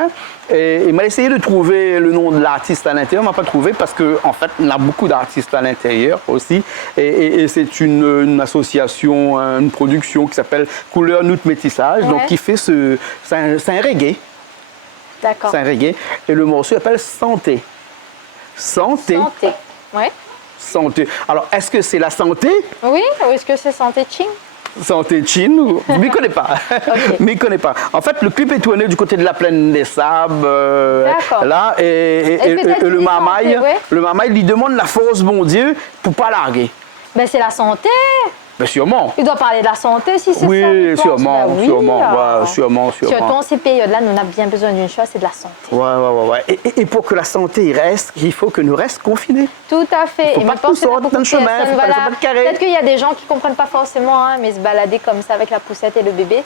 et il m'a essayé de trouver le nom de l'artiste à l'intérieur, m'a pas trouvé parce qu'en fait, on a beaucoup d'artistes à l'intérieur aussi et c'est une association, une production qui s'appelle Couleur notre métissage, donc Ouais. qui fait c'est un reggae, D'accord. c'est un reggae et le morceau s'appelle Santé. Santé. Santé. Oui. Santé. Alors, est-ce que c'est la santé? Oui, ou est-ce que c'est santé ching? Santé Chine, je ne connais pas. Je ne connais pas. En fait, le clip est tourné du côté de la plaine des Sables, D'accord. là, et peut-être le qu'il Mamaï, santé, ouais. le Mamaï lui demande la force, bon Dieu, pour pas larguer. Ben, c'est la santé. Ben, sûrement. Il doit parler de la santé si c'est ça. Oui, je pense. sûrement, Ben oui, sûrement, alors. ouais, sûrement. Surtout en ces périodes-là, nous avons bien besoin d'une chose, c'est de la santé. Ouais. Et pour que la santé reste, il faut que nous restions confinés. Tout à fait. Faut Et pas maintenant, qu'on c'est pas sorte beaucoup dans le de chemin, personnes, faut pas voilà. le carré. Peut-être qu'il y a des gens qui ne comprennent pas forcément, hein, mais se balader comme ça avec la poussette et le bébé,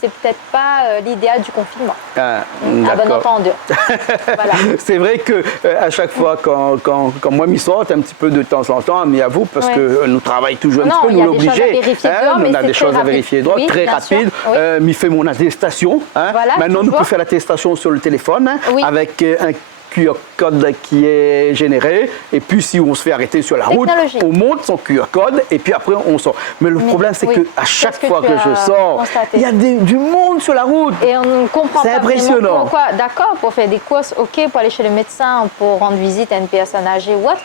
c'est peut-être pas l'idéal du confinement. Ah, À bon d'accord. entendeur. Voilà. C'est vrai que à chaque fois, quand moi m'y sors un petit peu de temps en temps, mais à vous, parce Ouais. que nous travaillons toujours un Non, petit peu, il y nous a des choses à l'obliger. vérifier dehors, mais on a c'est des très choses à rapide. vérifier dehors, Oui, très bien sûr, rapide. oui. M'y fait mon attestation. Voilà, Maintenant, nous toujours. pouvons faire l'attestation sur le téléphone Oui. avec un QR code qui est généré. Et puis, si on se fait arrêter sur la route, Technologie. on monte son QR code et puis après, on sort. Mais le problème, c'est oui, qu'à chaque c'est ce que fois tu que je as sors, constaté. il y a du monde sur la route. Et on ne comprend C'est pas impressionnant. vraiment pourquoi. D'accord, pour faire des courses, ok, pour aller chez le médecin, pour rendre visite à une personne âgée ou autre.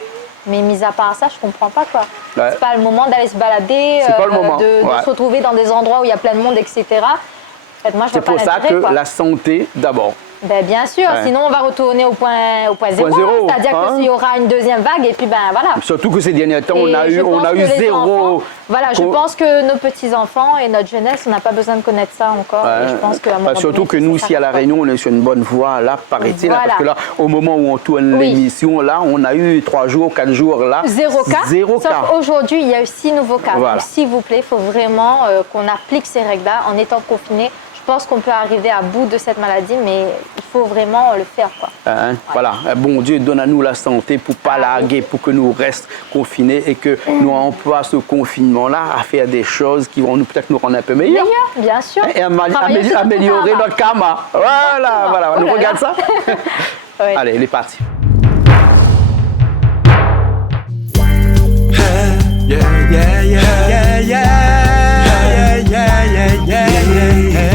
Mais mis à part ça, je comprends pas quoi. Ouais. C'est pas le moment d'aller se balader, C'est pas le moment, de ouais. se retrouver dans des endroits où il y a plein de monde, etc. En fait, moi, je C'est vois pas pour ça l'intérêt, que quoi. la santé d'abord. Ben, bien sûr, Ouais. sinon on va retourner au point zéro. zéro, C'est-à-dire hein. que s'il y aura une deuxième vague, et puis ben voilà. Surtout que ces derniers temps, on Et a je eu pense que les zéro. enfants- voilà, je qu'on- pense que nos petits-enfants et notre jeunesse, on n'a pas besoin de connaître ça encore. Et je pense qu'à un moment Surtout donné, que ça nous, s'arrête ici à La pas. Réunion, on est sur une bonne voie, là, paraît-il. Voilà. Parce que là, au moment où on tourne Oui. l'émission, là, on a eu 3 jours, 4 jours, là. Zéro cas. Zéro Sauf cas. aujourd'hui, il y a eu 6 nouveaux cas. Voilà. Donc, s'il vous plaît, il faut vraiment qu'on applique ces règles-là en étant confiné. Je pense qu'on peut arriver à bout de cette maladie, mais il faut vraiment le faire, quoi. Hein, voilà. Bon Dieu, donne à nous la santé pour pas larguer, pour que nous restions confinés et que nous employons ce confinement-là à faire des choses qui vont peut-être nous rendre un peu meilleurs. Meilleur, bien sûr. Et Travailler sur notre améliorer karma. notre karma. Voilà, voilà. Oh Nous là regarde là. ça. Ouais. Allez, il est parti. Yeah, yeah, yeah, yeah, yeah, yeah, yeah, yeah, yeah, yeah, yeah.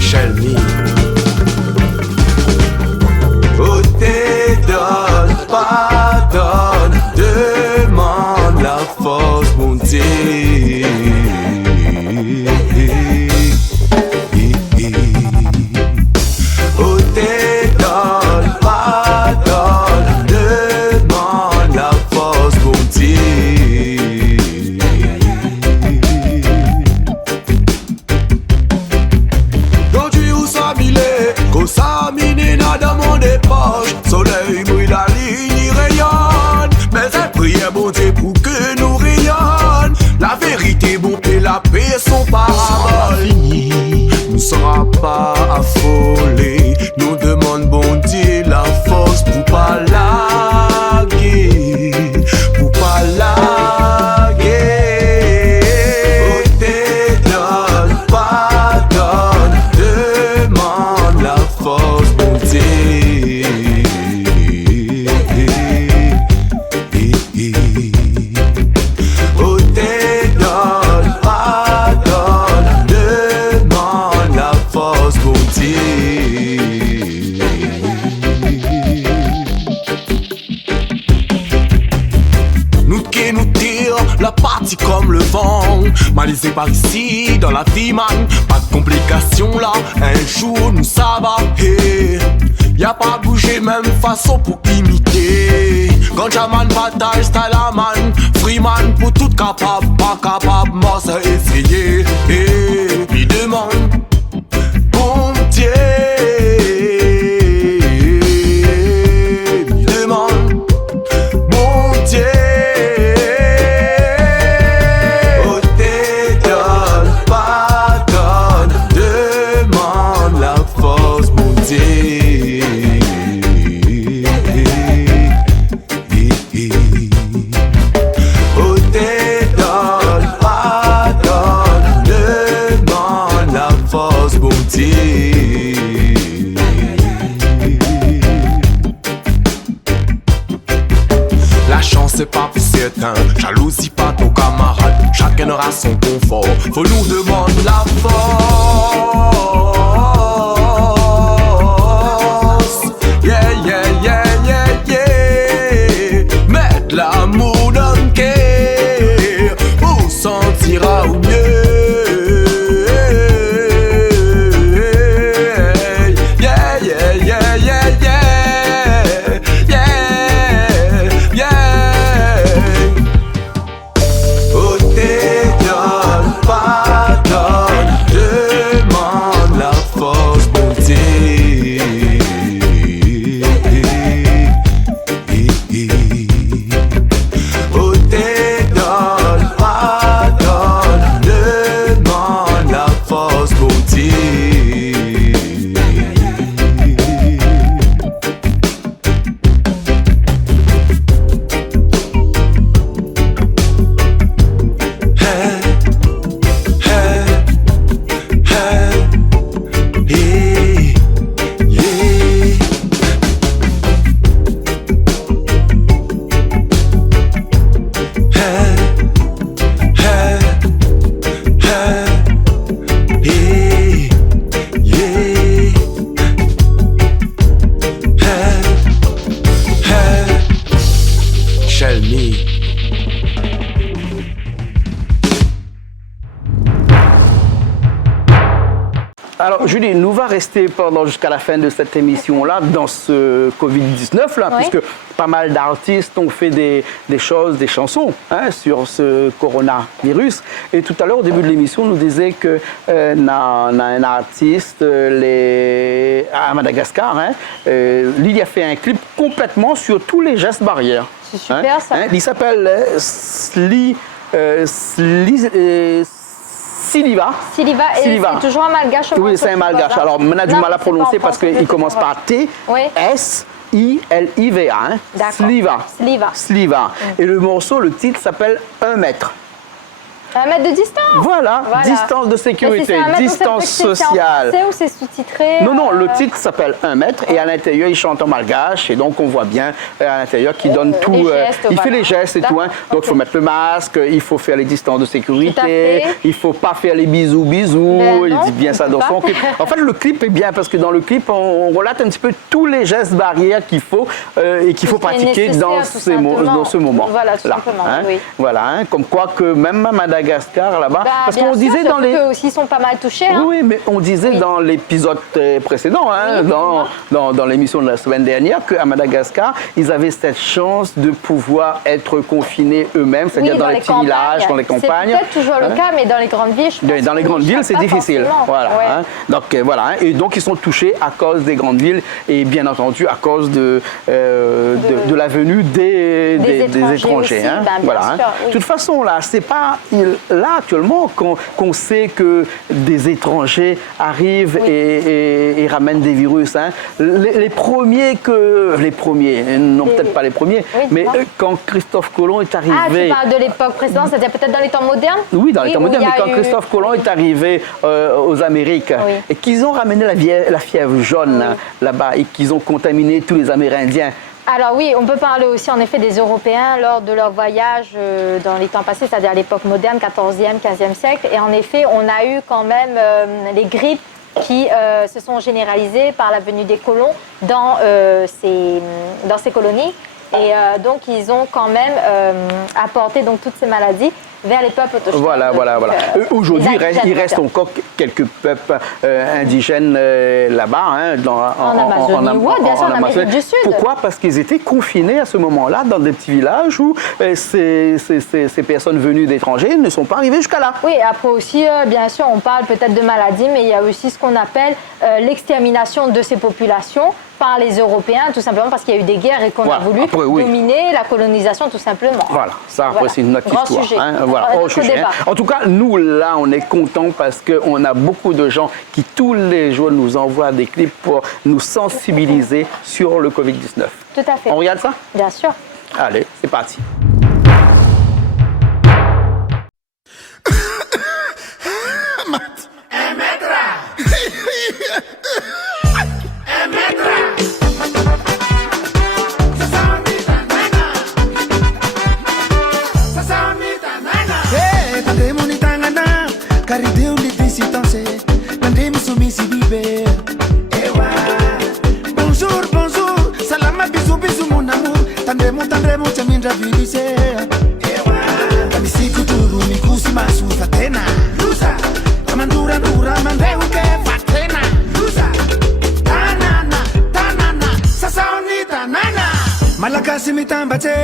Chalmi. Oh, t'es donne, pardonne, demande la force, mon Dieu. est bon et la paix son parabole. Fini, ne sera pas affolé. Nous demande bon Dieu la force pour pas laguer, pour pas laguer. Oh, te donne, pardonne, demande la force bon Dieu. Oh, te donne, pardonne, demande la force bon Dieu. Nous qui nous tire la partie comme le vent. Malisé par ici dans la vie man. Pas de complications là. Un jour nous ça va. Hey. Y'a pas bougé même façon pour imiter. Ganja man bataille style a man. Free man pour tout capable. Pas capable moi ça essayer. Hey. Il demande bon Dieu. Il demande bon Dieu. Oh, te donne, pardonne, demande la force, mon Dieu. Oh, te donne, pardonne, demande la force, mon Dieu. La chance c'est pas pour certains, jalousie pas ton camarade. Chacun aura son confort, faut nous demander la force. Yeah, yeah, yeah, yeah, yeah. Mettre l'amour dans le cœur, on sentira au mieux. Yeah, yeah, yeah, yeah, yeah. Yeah, yeah. Oh, te donne, pardonne, demande la force, bon Dieu. Oh, te donne, pardonne, demande la force, bon Dieu. Shall me. Alors, Julie, nous va rester jusqu'à la fin de cette émission-là, dans ce Covid-19, là, Oui. puisque pas mal d'artistes ont fait des choses, des chansons sur ce coronavirus. Et tout à l'heure, au début de l'émission, nous disait que un artiste à Madagascar, lui a fait un clip complètement sur tous les gestes barrières. C'est super ça. Il s'appelle Siliva. Siliva, et Siliva. c'est toujours un malgache. Oui, c'est un malgache. Alors, on a du mal à prononcer parce qu'il commence par T, Oui. S-I-L-I-V-A. D'accord. Sliva. Sliva. Sliva. Et le morceau, le titre s'appelle 1 mètre. 1 mètre de distance. Voilà, distance de sécurité, distance sociale. C'est en français ou c'est sous-titré? Non, le titre s'appelle 1 mètre et à l'intérieur, il chante en malgache et donc on voit bien à l'intérieur qu'il donne tout. Gestes, il fait les gestes et tout. Donc il faut mettre le masque, il faut faire les distances de sécurité, il ne faut pas faire les bisous, il dit bien ça dans son clip. En fait, le clip est bien parce que dans le clip, on relate un petit peu tous les gestes barrières qu'il faut et qu'il faut pratiquer dans ce moment. Voilà, tout simplement. Oui. Voilà, comme quoi que même à Madagascar, là-bas, parce qu'on disait dans les... Eux aussi sont pas mal touchés. Hein. Oui, mais on disait dans l'épisode précédent, dans l'émission de la semaine dernière, qu'à Madagascar, ils avaient cette chance de pouvoir être confinés eux-mêmes, c'est-à-dire dans les petits villages, dans les campagnes. C'est peut-être toujours le cas, mais dans les grandes villes, je pense dans les grandes villes, c'est difficile. Voilà. Ouais. Donc voilà, et donc ils sont touchés à cause des grandes villes et bien entendu à cause de la venue des étrangers. Aussi, voilà. De toute façon, là, c'est pas là, actuellement, qu'on sait que des étrangers arrivent et ramènent des virus, hein, les premiers, non peut-être pas les premiers, mais quand Christophe Colomb est arrivé... Ah, tu parles de l'époque précédente, c'est-à-dire peut-être dans les temps modernes? Oui, dans les temps modernes, mais quand Christophe Colomb est arrivé aux Amériques et qu'ils ont ramené la fièvre jaune là-bas et qu'ils ont contaminé tous les Amérindiens. Alors oui, on peut parler aussi en effet des Européens lors de leur voyage dans les temps passés, c'est-à-dire à l'époque moderne, 14e, 15e siècle. Et en effet, on a eu quand même les grippes qui se sont généralisées par la venue des colons dans ces colonies. Et donc, ils ont quand même apporté donc, toutes ces maladies vers les peuples autochtones. Voilà. Aujourd'hui, il reste encore quelques peuples indigènes là-bas, hein, en Amazonie, oui, bien sûr, en Amérique du Sud. Pourquoi? Parce qu'ils étaient confinés à ce moment-là dans des petits villages où ces personnes venues d'étrangers ne sont pas arrivées jusqu'à là. Oui, après aussi, bien sûr, on parle peut-être de maladies, mais il y a aussi ce qu'on appelle l'extermination de ces populations par les Européens, tout simplement parce qu'il y a eu des guerres et qu'on a voulu dominer la colonisation, tout simplement. Voilà, ça après c'est notre Grand histoire. Sujet. Hein, voilà. En tout cas, nous là, on est contents parce qu'on a beaucoup de gens qui tous les jours nous envoient des clips pour nous sensibiliser sur le Covid-19. Tout à fait. On regarde ça? Bien sûr. Allez, c'est parti. Carideu lhe disse danse, mandei-me sumisse viver. Bonjour, bonjour, salama bisou bisou mon amour. Tandremo, chamindra vilise. Kamisiku turu mikusi masu fatena. Lusa, kamandura dura mandeu que fatena. Lusa, tanana, sasaoni tanana. Malakasi mitambate,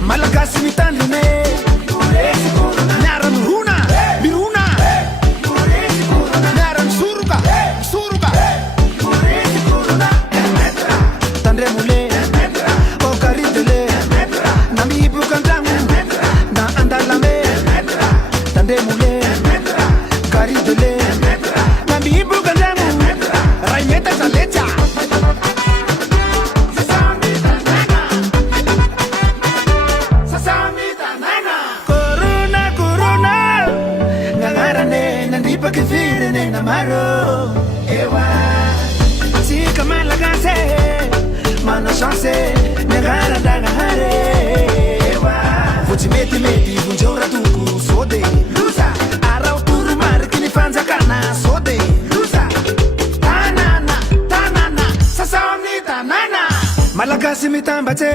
malakasi mitandine. Malagasi mitambate,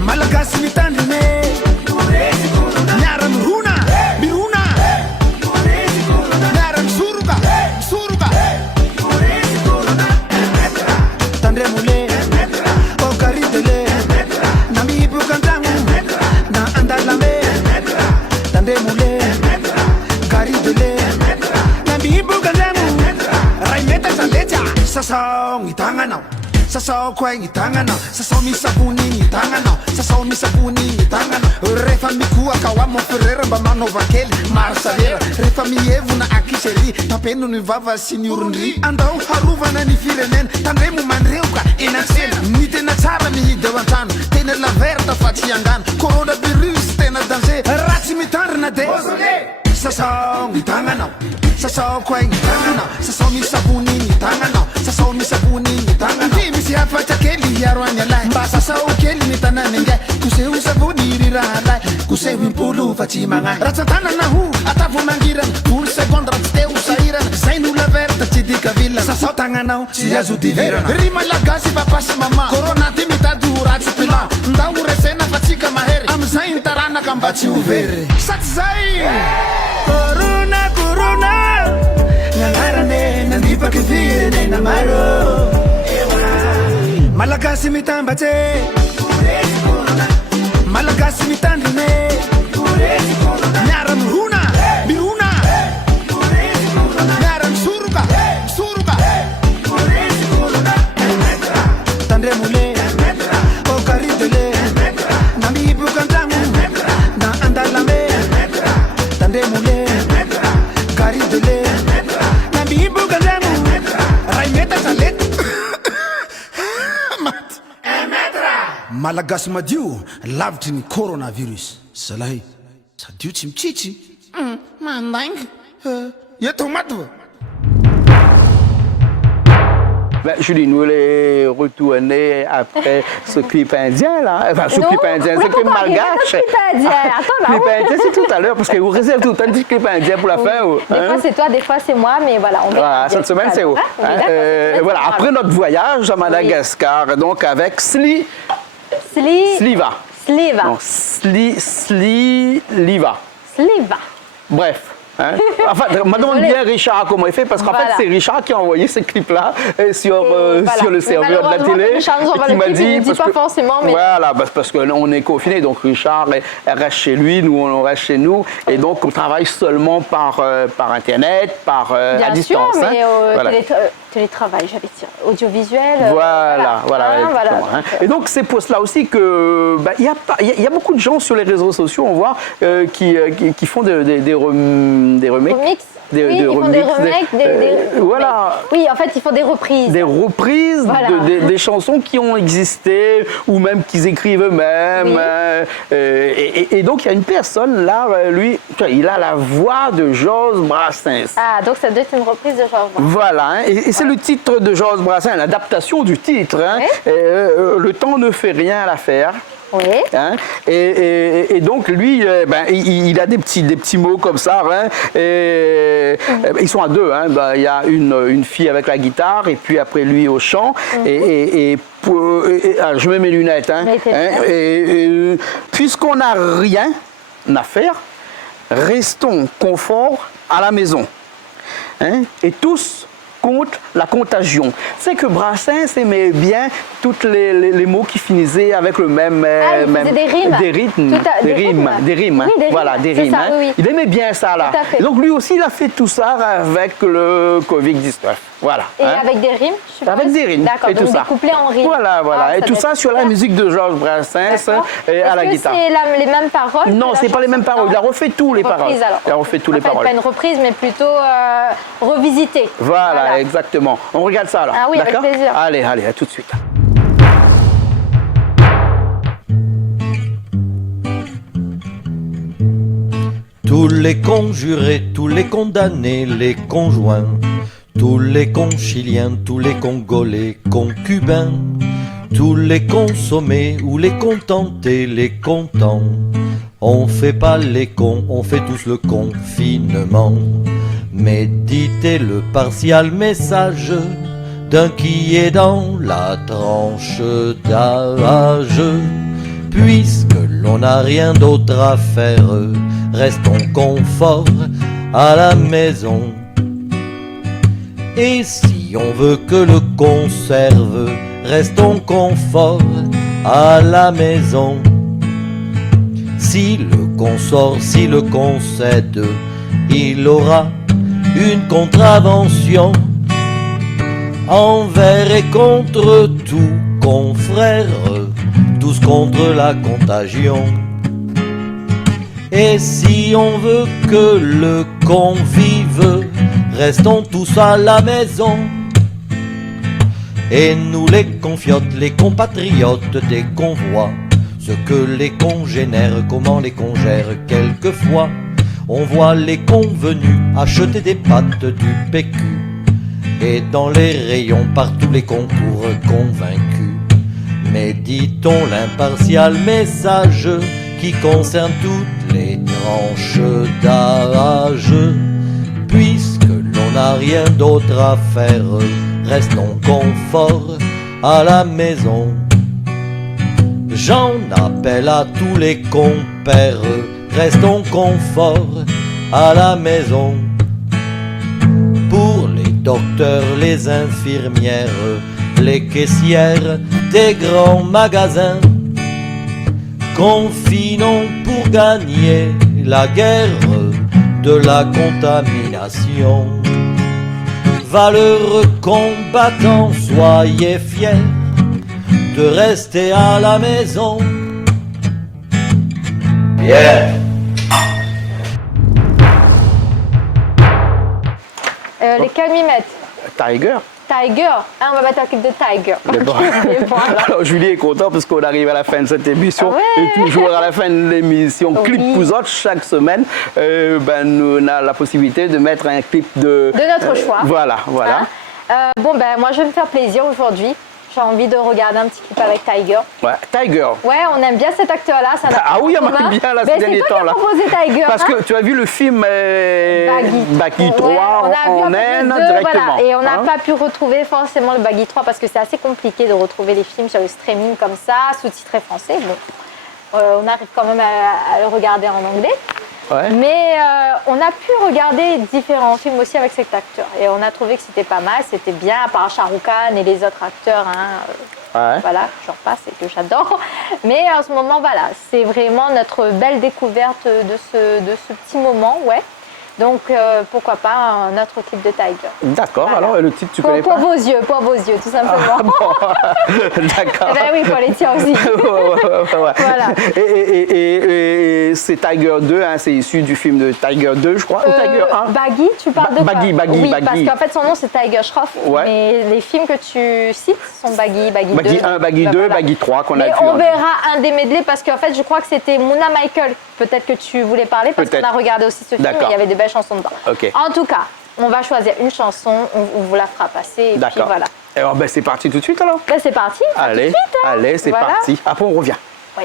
malagasi mitandine, nyaram runa, biruna, nyaram suruga, tandre mule, o caridele, nami bukandamu, na andalame, tandre mule, caridele, nami bukandamu, raimeta salecha, sasong itangana. Sasao kwa ngitangana, sasao misabuni ngitangana, sasao misabuni ngitangana. Refa mikua kawamo ferera mbamano vakeli marsalera. Refa mievu na akisheri, tapenu ni vava siniurunri. Andau haruva na ni firenen, tandremu manreuka inaksena. Nite na tsara mihidewantano, tene la verta fatiangan. Coronavirus tena danse, ratsi mitandre na de. Sasao ngitangana, sasao kwa ngitangana, sasao misabuni ngitangana, sasao misabuni ngitangana. Si afata keli yarwanya lai mbasa sa ukeli mitana ninge kuse usabuni rirala kuse wimpulu fatimanga ratsatana na hu atafu mangiran un second ratste usairan zainu la verta chidika villa sa sautanga nau si azuti virana rima la gasi papasa mama corona timita duratsi pila ndau resena fatika maheri am zain tarana kambachi uvere satzai corona ngarane nandipa kivire na maro Malagasi mitambate, malagasi mitandine, nyaram runa, biruna, nyaram suruga, tandre mule, o caridele, nami bukandamu, malagasy madio lavitry ny coronavirus zalahy sady io tsy mitsitsy mandainga eto maty va. Ben, Julie, nous les retourner après ce clip indien là. Enfin, ce clip indien, ce clip malgache. Clip indien. Attends, clip indien, c'est tout à l'heure parce que vous réservez tout le temps un petit clip indien pour la fin. Des fois c'est toi, des fois c'est moi, mais voilà, on verra. Voilà, cette semaine c'est où voilà, après notre voyage à Madagascar, donc avec Sliva. Non, Sliva. Bref. Hein? Enfin, me demande bien Richard comment il fait, parce qu'en fait, c'est Richard qui a envoyé ce clip-là sur le serveur de la télé. Qui m'a dit, il ne dit pas forcément, mais... Voilà, parce qu'on est confinés, donc Richard reste chez lui, nous on reste chez nous, et donc on travaille seulement par Internet, à distance. Bien sûr, mais télétravail, j'allais dire, audiovisuel. Voilà. Et donc c'est pour cela aussi que il y a beaucoup de gens sur les réseaux sociaux, on voit, qui font des remakes. Voilà. Oui, en fait, ils font des reprises. Des reprises des chansons qui ont existé ou même qu'ils écrivent eux-mêmes. Oui. Et donc, il y a une personne là, lui, il a la voix de Georges Brassens. Ah, donc ça doit être une reprise de Georges Brassens. Voilà, hein, et c'est le titre de Georges Brassens, l'adaptation du titre. Hein, le temps ne fait rien à l'affaire. Oui. Hein? Et donc lui, il a des petits mots comme ça. Hein? Ils sont à deux. Hein? Il y a une fille avec la guitare et puis après lui au chant. Je mets mes lunettes. Hein? Puisqu'on n'a rien à faire, restons confort à la maison. Hein? Et tous contre la contagion. C'est que Brassens aimait bien tous les mots qui finissaient avec le même... des rimes. Des rimes. Oui, voilà, des rimes. Ça, oui. Il aimait bien ça, là. Et donc, lui aussi, il a fait tout ça avec le Covid-19. Voilà. Et avec des rimes, je suppose. Avec des rimes. D'accord, et donc tout ça. Des couplets en rimes. Voilà. Et tout ça sur la musique de Georges Brassens à la guitare. Est-ce que c'est les mêmes paroles? Non, c'est pas les mêmes paroles. Il a refait tous les paroles. Il a refait tous les paroles. Pas une reprise, mais plutôt revisité. Voilà, exactement. On regarde ça, là. Ah oui, avec plaisir. Allez, à tout de suite. Tous les conjurés, tous les condamnés, les conjoints, tous les conciliens, tous les congolais, concubins, tous les consommés ou les contentés, les contents. On fait pas les cons, on fait tous le confinement. Méditez le partial message d'un qui est dans la tranche d'âge. Puisque l'on n'a rien d'autre à faire, restons confort à la maison. Et si on veut que le conserve, restons confort à la maison. Si le consort, si le concède, il aura une contravention envers et contre tout confrère, tous contre la contagion. Et si on veut que le convive, restons tous à la maison. Et nous les confiotes, les compatriotes des convois, ce que les congénères, comment les congère quelquefois. On voit les convenus acheter des pâtes du PQ, et dans les rayons partout les concours convaincus. Méditons l'impartial message qui concerne toutes les tranches d'âge. Puisque l'on n'a rien d'autre à faire, restons confort à la maison. J'en appelle à tous les compères, restons confort à la maison. Pour les docteurs, les infirmières, les caissières des grands magasins, confinons pour gagner la guerre de la contamination. Valeureux combattants, soyez fiers de rester à la maison. Yeah. Les calmimètres. Tiger. Tiger. Hein, on va mettre un clip de Tiger. Mais bon. Et voilà. Alors Julie est content parce qu'on arrive à la fin de cette émission. Ah ouais. Et toujours à la fin de l'émission, Oui. clip pour autres, chaque semaine, nous on a la possibilité de mettre un clip de notre choix. Voilà. Hein. Bon, ben moi, je vais me faire plaisir aujourd'hui. J'ai envie de regarder un petit clip avec Tiger. Ouais, Tiger. Ouais, on aime bien cet acteur-là. Ah oui, on m'aime bien là, ces derniers temps là. C'est toi qui as proposé Tiger. Parce hein. que tu as vu le film Baggy 3 Ouais, on a vu en un peu Inde les deux, directement. voilà. Et on n'a hein. pas pu retrouver forcément le Baggy 3 parce que c'est assez compliqué de retrouver les films sur le streaming comme ça, sous-titré français. Bon, on arrive quand même à le regarder en anglais. Ouais. Mais on a pu regarder différents films aussi avec cet acteur. Et on a trouvé que c'était pas mal, c'était bien, à part Shah Rukh Khan et les autres acteurs. Ouais. Voilà, j'en passe et que j'adore. Mais en ce moment, voilà, c'est vraiment notre belle découverte de ce petit moment, ouais. Donc, pourquoi pas un autre clip de Tiger. D'accord, Voilà. alors et le titre, tu Pour connais pas vos yeux, tout simplement. Ah, bon. D'accord. Eh ben oui, pour les tiens aussi. Ouais. Voilà. Et c'est Tiger 2, hein, c'est issu du film de Tiger 2, je crois, ou Tiger 1. Baggy, tu parles de quoi? Baggy, Oui, Baggy. parce qu'en fait, son nom, c'est Tiger Shroff. Ouais. Mais les films que tu cites sont Baggy 2. Baggy 1, Baggy 2, Voilà. Baggy 3 qu'on a Mais vu. on verra un des medley parce qu'en fait, je crois que c'était Mouna Michael. Peut-être que tu voulais parler parce qu'on Peut-être. a regardé aussi ce film et D'accord. il y avait des belles chansons dedans. Ok. En tout cas, on va choisir une chanson, on vous la fera passer et puis D'accord. voilà. Alors, ben, c'est parti tout de suite alors. Ben, c'est parti. à tout de Allez, suite, hein. allez, c'est Voilà. parti. Après, on revient. Oui.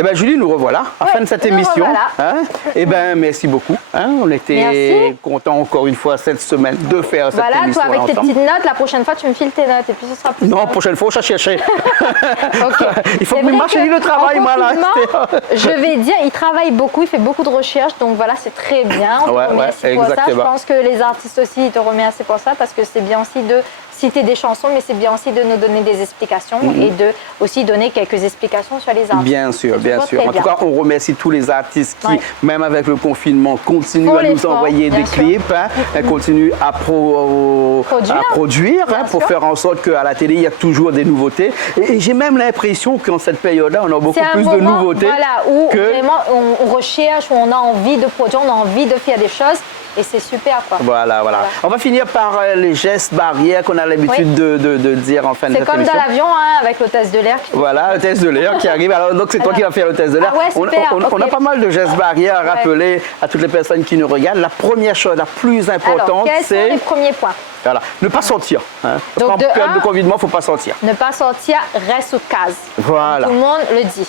Eh ben, Julie, nous revoilà à la fin de cette nous émission. revoilà. Hein. Eh ben, merci beaucoup. Hein. On était Merci. contents encore une fois cette semaine de faire cette Voilà, émission toi avec tes ensemble. petites notes, la prochaine fois tu me files tes notes et puis ce sera plus Non, simple. prochaine fois, on chercher. Ok. Il faut C'est que vous vrai marchiez le travail, en moi, là. confinement, je vais dire, il travaille beaucoup, il fait beaucoup de recherches, donc voilà, c'est très bien. On te Ouais, remercie ouais, pour ça. Je exactement. pense que les artistes aussi, ils te remercient pour ça parce que c'est bien aussi de citer des chansons, mais c'est bien aussi de nous donner des explications et de aussi donner quelques explications sur les artistes. Bien sûr, C'est bien toujours sûr. très En tout bien. cas, on remercie tous les artistes qui, Ouais. même avec le confinement, continuent Font à nous l'effort, envoyer bien des sûr. clips, hein, continuent à produire Bien hein, pour sûr. faire en sorte qu'à la télé, il y a toujours des nouveautés. Et j'ai même l'impression qu'en cette période-là, on a beaucoup C'est un plus de moment, nouveautés. voilà, où que... vraiment on recherche, où on a envie de produire, on a envie de faire des choses et c'est super quoi. Voilà. On va finir par les gestes barrières qu'on a l'habitude de dire en fin de C'est cette comme émission. dans l'avion hein, avec l'hôtesse de l'air. Voilà, le test de l'air qui arrive. Alors, donc, c'est toi qui vas faire le test de l'air. Ah ouais, super, on a ok. pas mal de gestes barrières à rappeler à toutes les personnes qui nous regardent. La première chose, la plus Alors, importante, quels sont c'est les premiers points? voilà, ne pas sortir. Hein. Parce Donc, qu'en de période de un- confinement, il ne faut pas sortir. Ne pas sortir, reste aux cases. Voilà. Tout le monde le dit.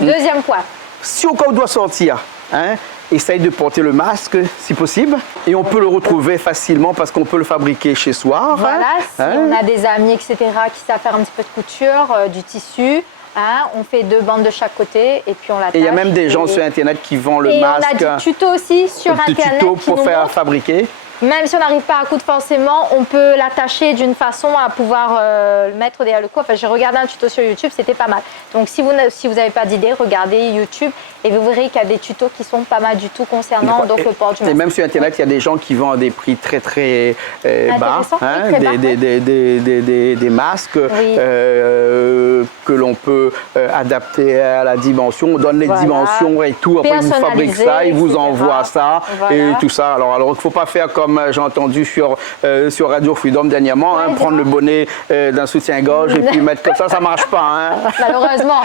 Deuxième point. Si au cas où on doit sortir, hein, essaye de porter le masque si possible. Et on peut le retrouver facilement parce qu'on peut le fabriquer chez soi. Voilà, si hein. on a des amis, etc., qui savent faire un petit peu de couture, du tissu, hein, on fait 2 bandes de chaque côté et puis on l'attache. Et il y a même des gens et- sur Internet qui vendent le Et masque. on a des tutos aussi sur des Internet tutos qui pour nous faire montrent. fabriquer. Même si on n'arrive pas à coudre forcément, on peut l'attacher d'une façon à pouvoir le mettre derrière le cou. Enfin, j'ai regardé un tuto sur YouTube, c'était pas mal. Donc si vous n'avez pas d'idée, regardez YouTube et vous verrez qu'il y a des tutos qui sont pas mal du tout concernant donc, le port du Et masque. même sur Internet, il y a des gens qui vendent à des prix très très bas, Intéressant, oui, très bas, des masques Oui. que l'on peut adapter à la dimension. On donne les Voilà. dimensions et tout. Après, ils vous fabriquent ça, ils vous etc. envoient ça Voilà. et tout ça. Alors il ne faut pas faire comme j'ai entendu sur Radio Freedom dernièrement, hein, Ouais, prendre le bonnet d'un soutien-gorge et puis mettre comme ça ne marche pas. Hein. Malheureusement,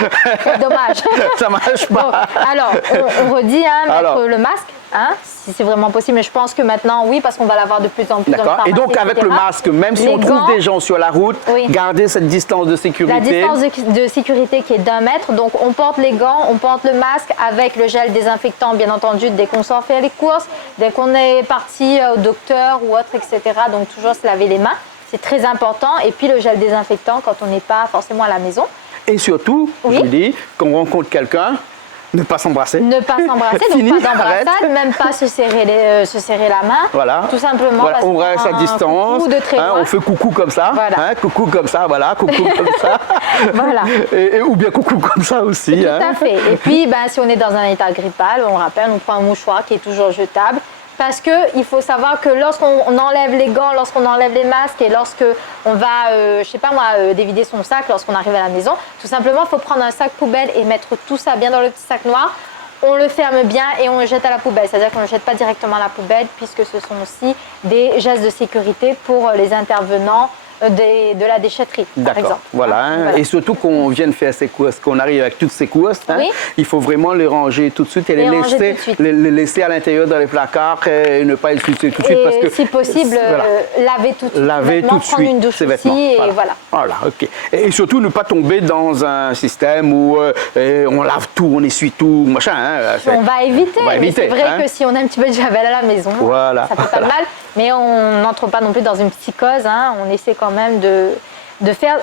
dommage. Ça marche pas. Bon, alors, on redit, hein, mettre Alors. le masque, hein, si c'est vraiment possible. Mais je pense que maintenant, oui, parce qu'on va l'avoir de plus en plus. dans les D'accord. Et donc pharmacies, avec etc. le masque, même si Les on trouve gants, des gens sur la route, Oui. gardez cette distance de sécurité. La distance de sécurité qui est d'1 mètre. Donc, on porte les gants, on porte le masque avec le gel désinfectant, bien entendu, dès qu'on sort faire les courses, dès qu'on est parti au docteur ou autre, etc. Donc, toujours se laver les mains. C'est très important. Et puis, le gel désinfectant quand on n'est pas forcément à la maison. Et surtout, Oui. je vous dis, quand on rencontre quelqu'un, ne pas s'embrasser. Ne pas s'embrasser, Fini, donc pas arrête. d'embrassade, même pas se serrer la main. Voilà. Tout simplement. Voilà, parce on qu'on reste a à un distance. coucou de très hein, loin. on fait coucou comme ça. Voilà. Hein, coucou comme ça, voilà, coucou comme ça. Voilà. Ou bien coucou comme ça aussi. Tout hein. à fait. Et puis, ben, si on est dans un état grippal, on rappelle, on prend un mouchoir qui est toujours jetable. Parce qu'il faut savoir que lorsqu'on enlève les gants, lorsqu'on enlève les masques et lorsqu'on va, je sais pas moi, dévider son sac lorsqu'on arrive à la maison, tout simplement, il faut prendre un sac poubelle et mettre tout ça bien dans le petit sac noir. on le ferme bien et on le jette à la poubelle. C'est-à-dire qu'on ne le jette pas directement à la poubelle puisque ce sont aussi des gestes de sécurité pour les intervenants de la déchetterie, par exemple. Voilà. Voilà. Et surtout qu'on vienne faire ces courses, qu'on arrive avec toutes ces courses, Oui. il faut vraiment les ranger tout de suite et Les ranger tout de suite. les laisser à l'intérieur dans les placards et ne pas les utiliser tout de suite. Parce que, si possible, voilà. laver tout de suite. Laver tout de suite prendre une douche ces vêtements. aussi et voilà. Voilà, ok. Et surtout ne pas tomber dans un système où on lave tout, on essuie tout, machin. On va éviter. On va Mais éviter, c'est vrai hein. que si on a un petit peu de javel à la maison, Voilà. ça fait pas de mal. Mais on n'entre pas non plus dans une psychose. Hein. On essaie quand même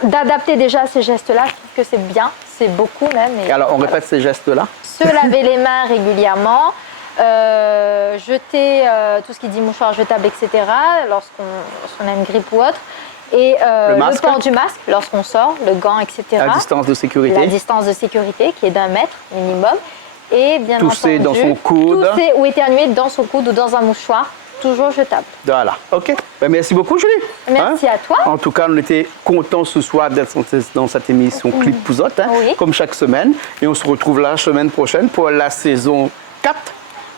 d'adapter déjà ces gestes-là. Je trouve que c'est bien, c'est beaucoup même. Et alors, on répète ces gestes-là. Se laver les mains régulièrement, jeter tout ce qui dit mouchoir jetable, etc. lorsqu'on a une grippe ou autre. Et le port du masque lorsqu'on sort, le gant, etc. La distance de sécurité. La distance de sécurité qui est d'1 mètre minimum. Et bien Tousser entendu, dans son coude. Tousser ou éternuer dans son coude ou dans un mouchoir, toujours jetable. Voilà, ok. Ben, merci beaucoup, Julie. Merci à toi. En tout cas, on était contents ce soir d'être dans cette émission Clip Pouzotte, Oui. comme chaque semaine. Et on se retrouve la semaine prochaine pour la saison 4.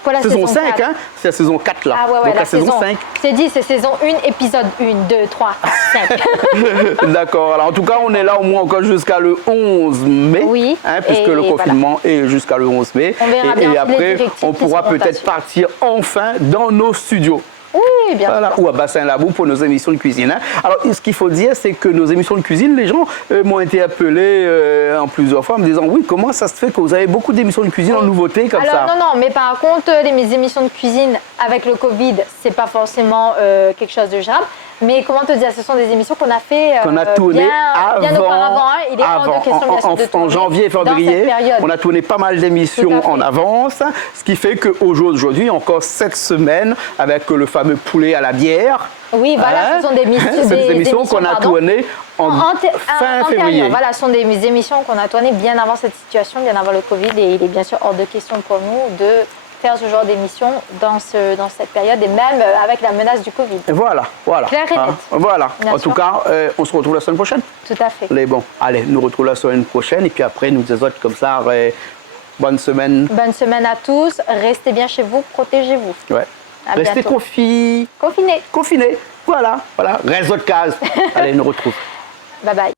Pour la saison 5, 4. hein, c'est la saison 4 là. Ah ouais, Donc la saison 5. C'est dit, c'est saison 1, épisode 1, 2, 3, 4, 5. D'accord. Alors en tout cas, on est là au moins encore jusqu'à le 11 mai. Oui. Puisque Et le confinement est jusqu'à le 11 mai. On verra bien et les après, directives on qui pourra seront peut-être là-dessus. partir enfin dans nos studios. Oui, bien Voilà, sûr. ou à Bassin-Labou pour nos émissions de cuisine. Hein. Alors, ce qu'il faut dire, c'est que nos émissions de cuisine, les gens m'ont été appelés en plusieurs fois en me disant oui, comment ça se fait que vous avez beaucoup d'émissions de cuisine en nouveauté comme ça? Alors non, mais par contre, mes émissions de cuisine avec le Covid, c'est pas forcément quelque chose de gérable. Mais comment te dire, ce sont des émissions qu'on a fait qu'on a tourné bien auparavant. Hein. Il est hors de question, bien sûr, de tourner en janvier et dans février, cette période. on a tourné pas mal d'émissions en avance, ce qui fait qu'aujourd'hui, encore cette semaine, avec le fameux poulet à la bière. Oui, voilà, ce sont des émissions qu'on a tournées fin février. Voilà, ce sont des émissions qu'on a tournées bien avant cette situation, bien avant le Covid. Et il est bien sûr hors de question pour nous de faire ce genre d'émission dans cette période et même avec la menace du Covid. Voilà. Clair et net. Voilà. Bien en tout sûr. cas, on se retrouve la semaine prochaine. Tout à fait. Bon, allez, nous retrouvons la semaine prochaine et puis après, nous des autres comme ça. Bonne semaine. Bonne semaine à tous. Restez bien chez vous, protégez-vous. Ouais. À Restez bientôt. confinés. Confinés. Voilà. Reste votre case. Allez, nous retrouvons. Bye bye.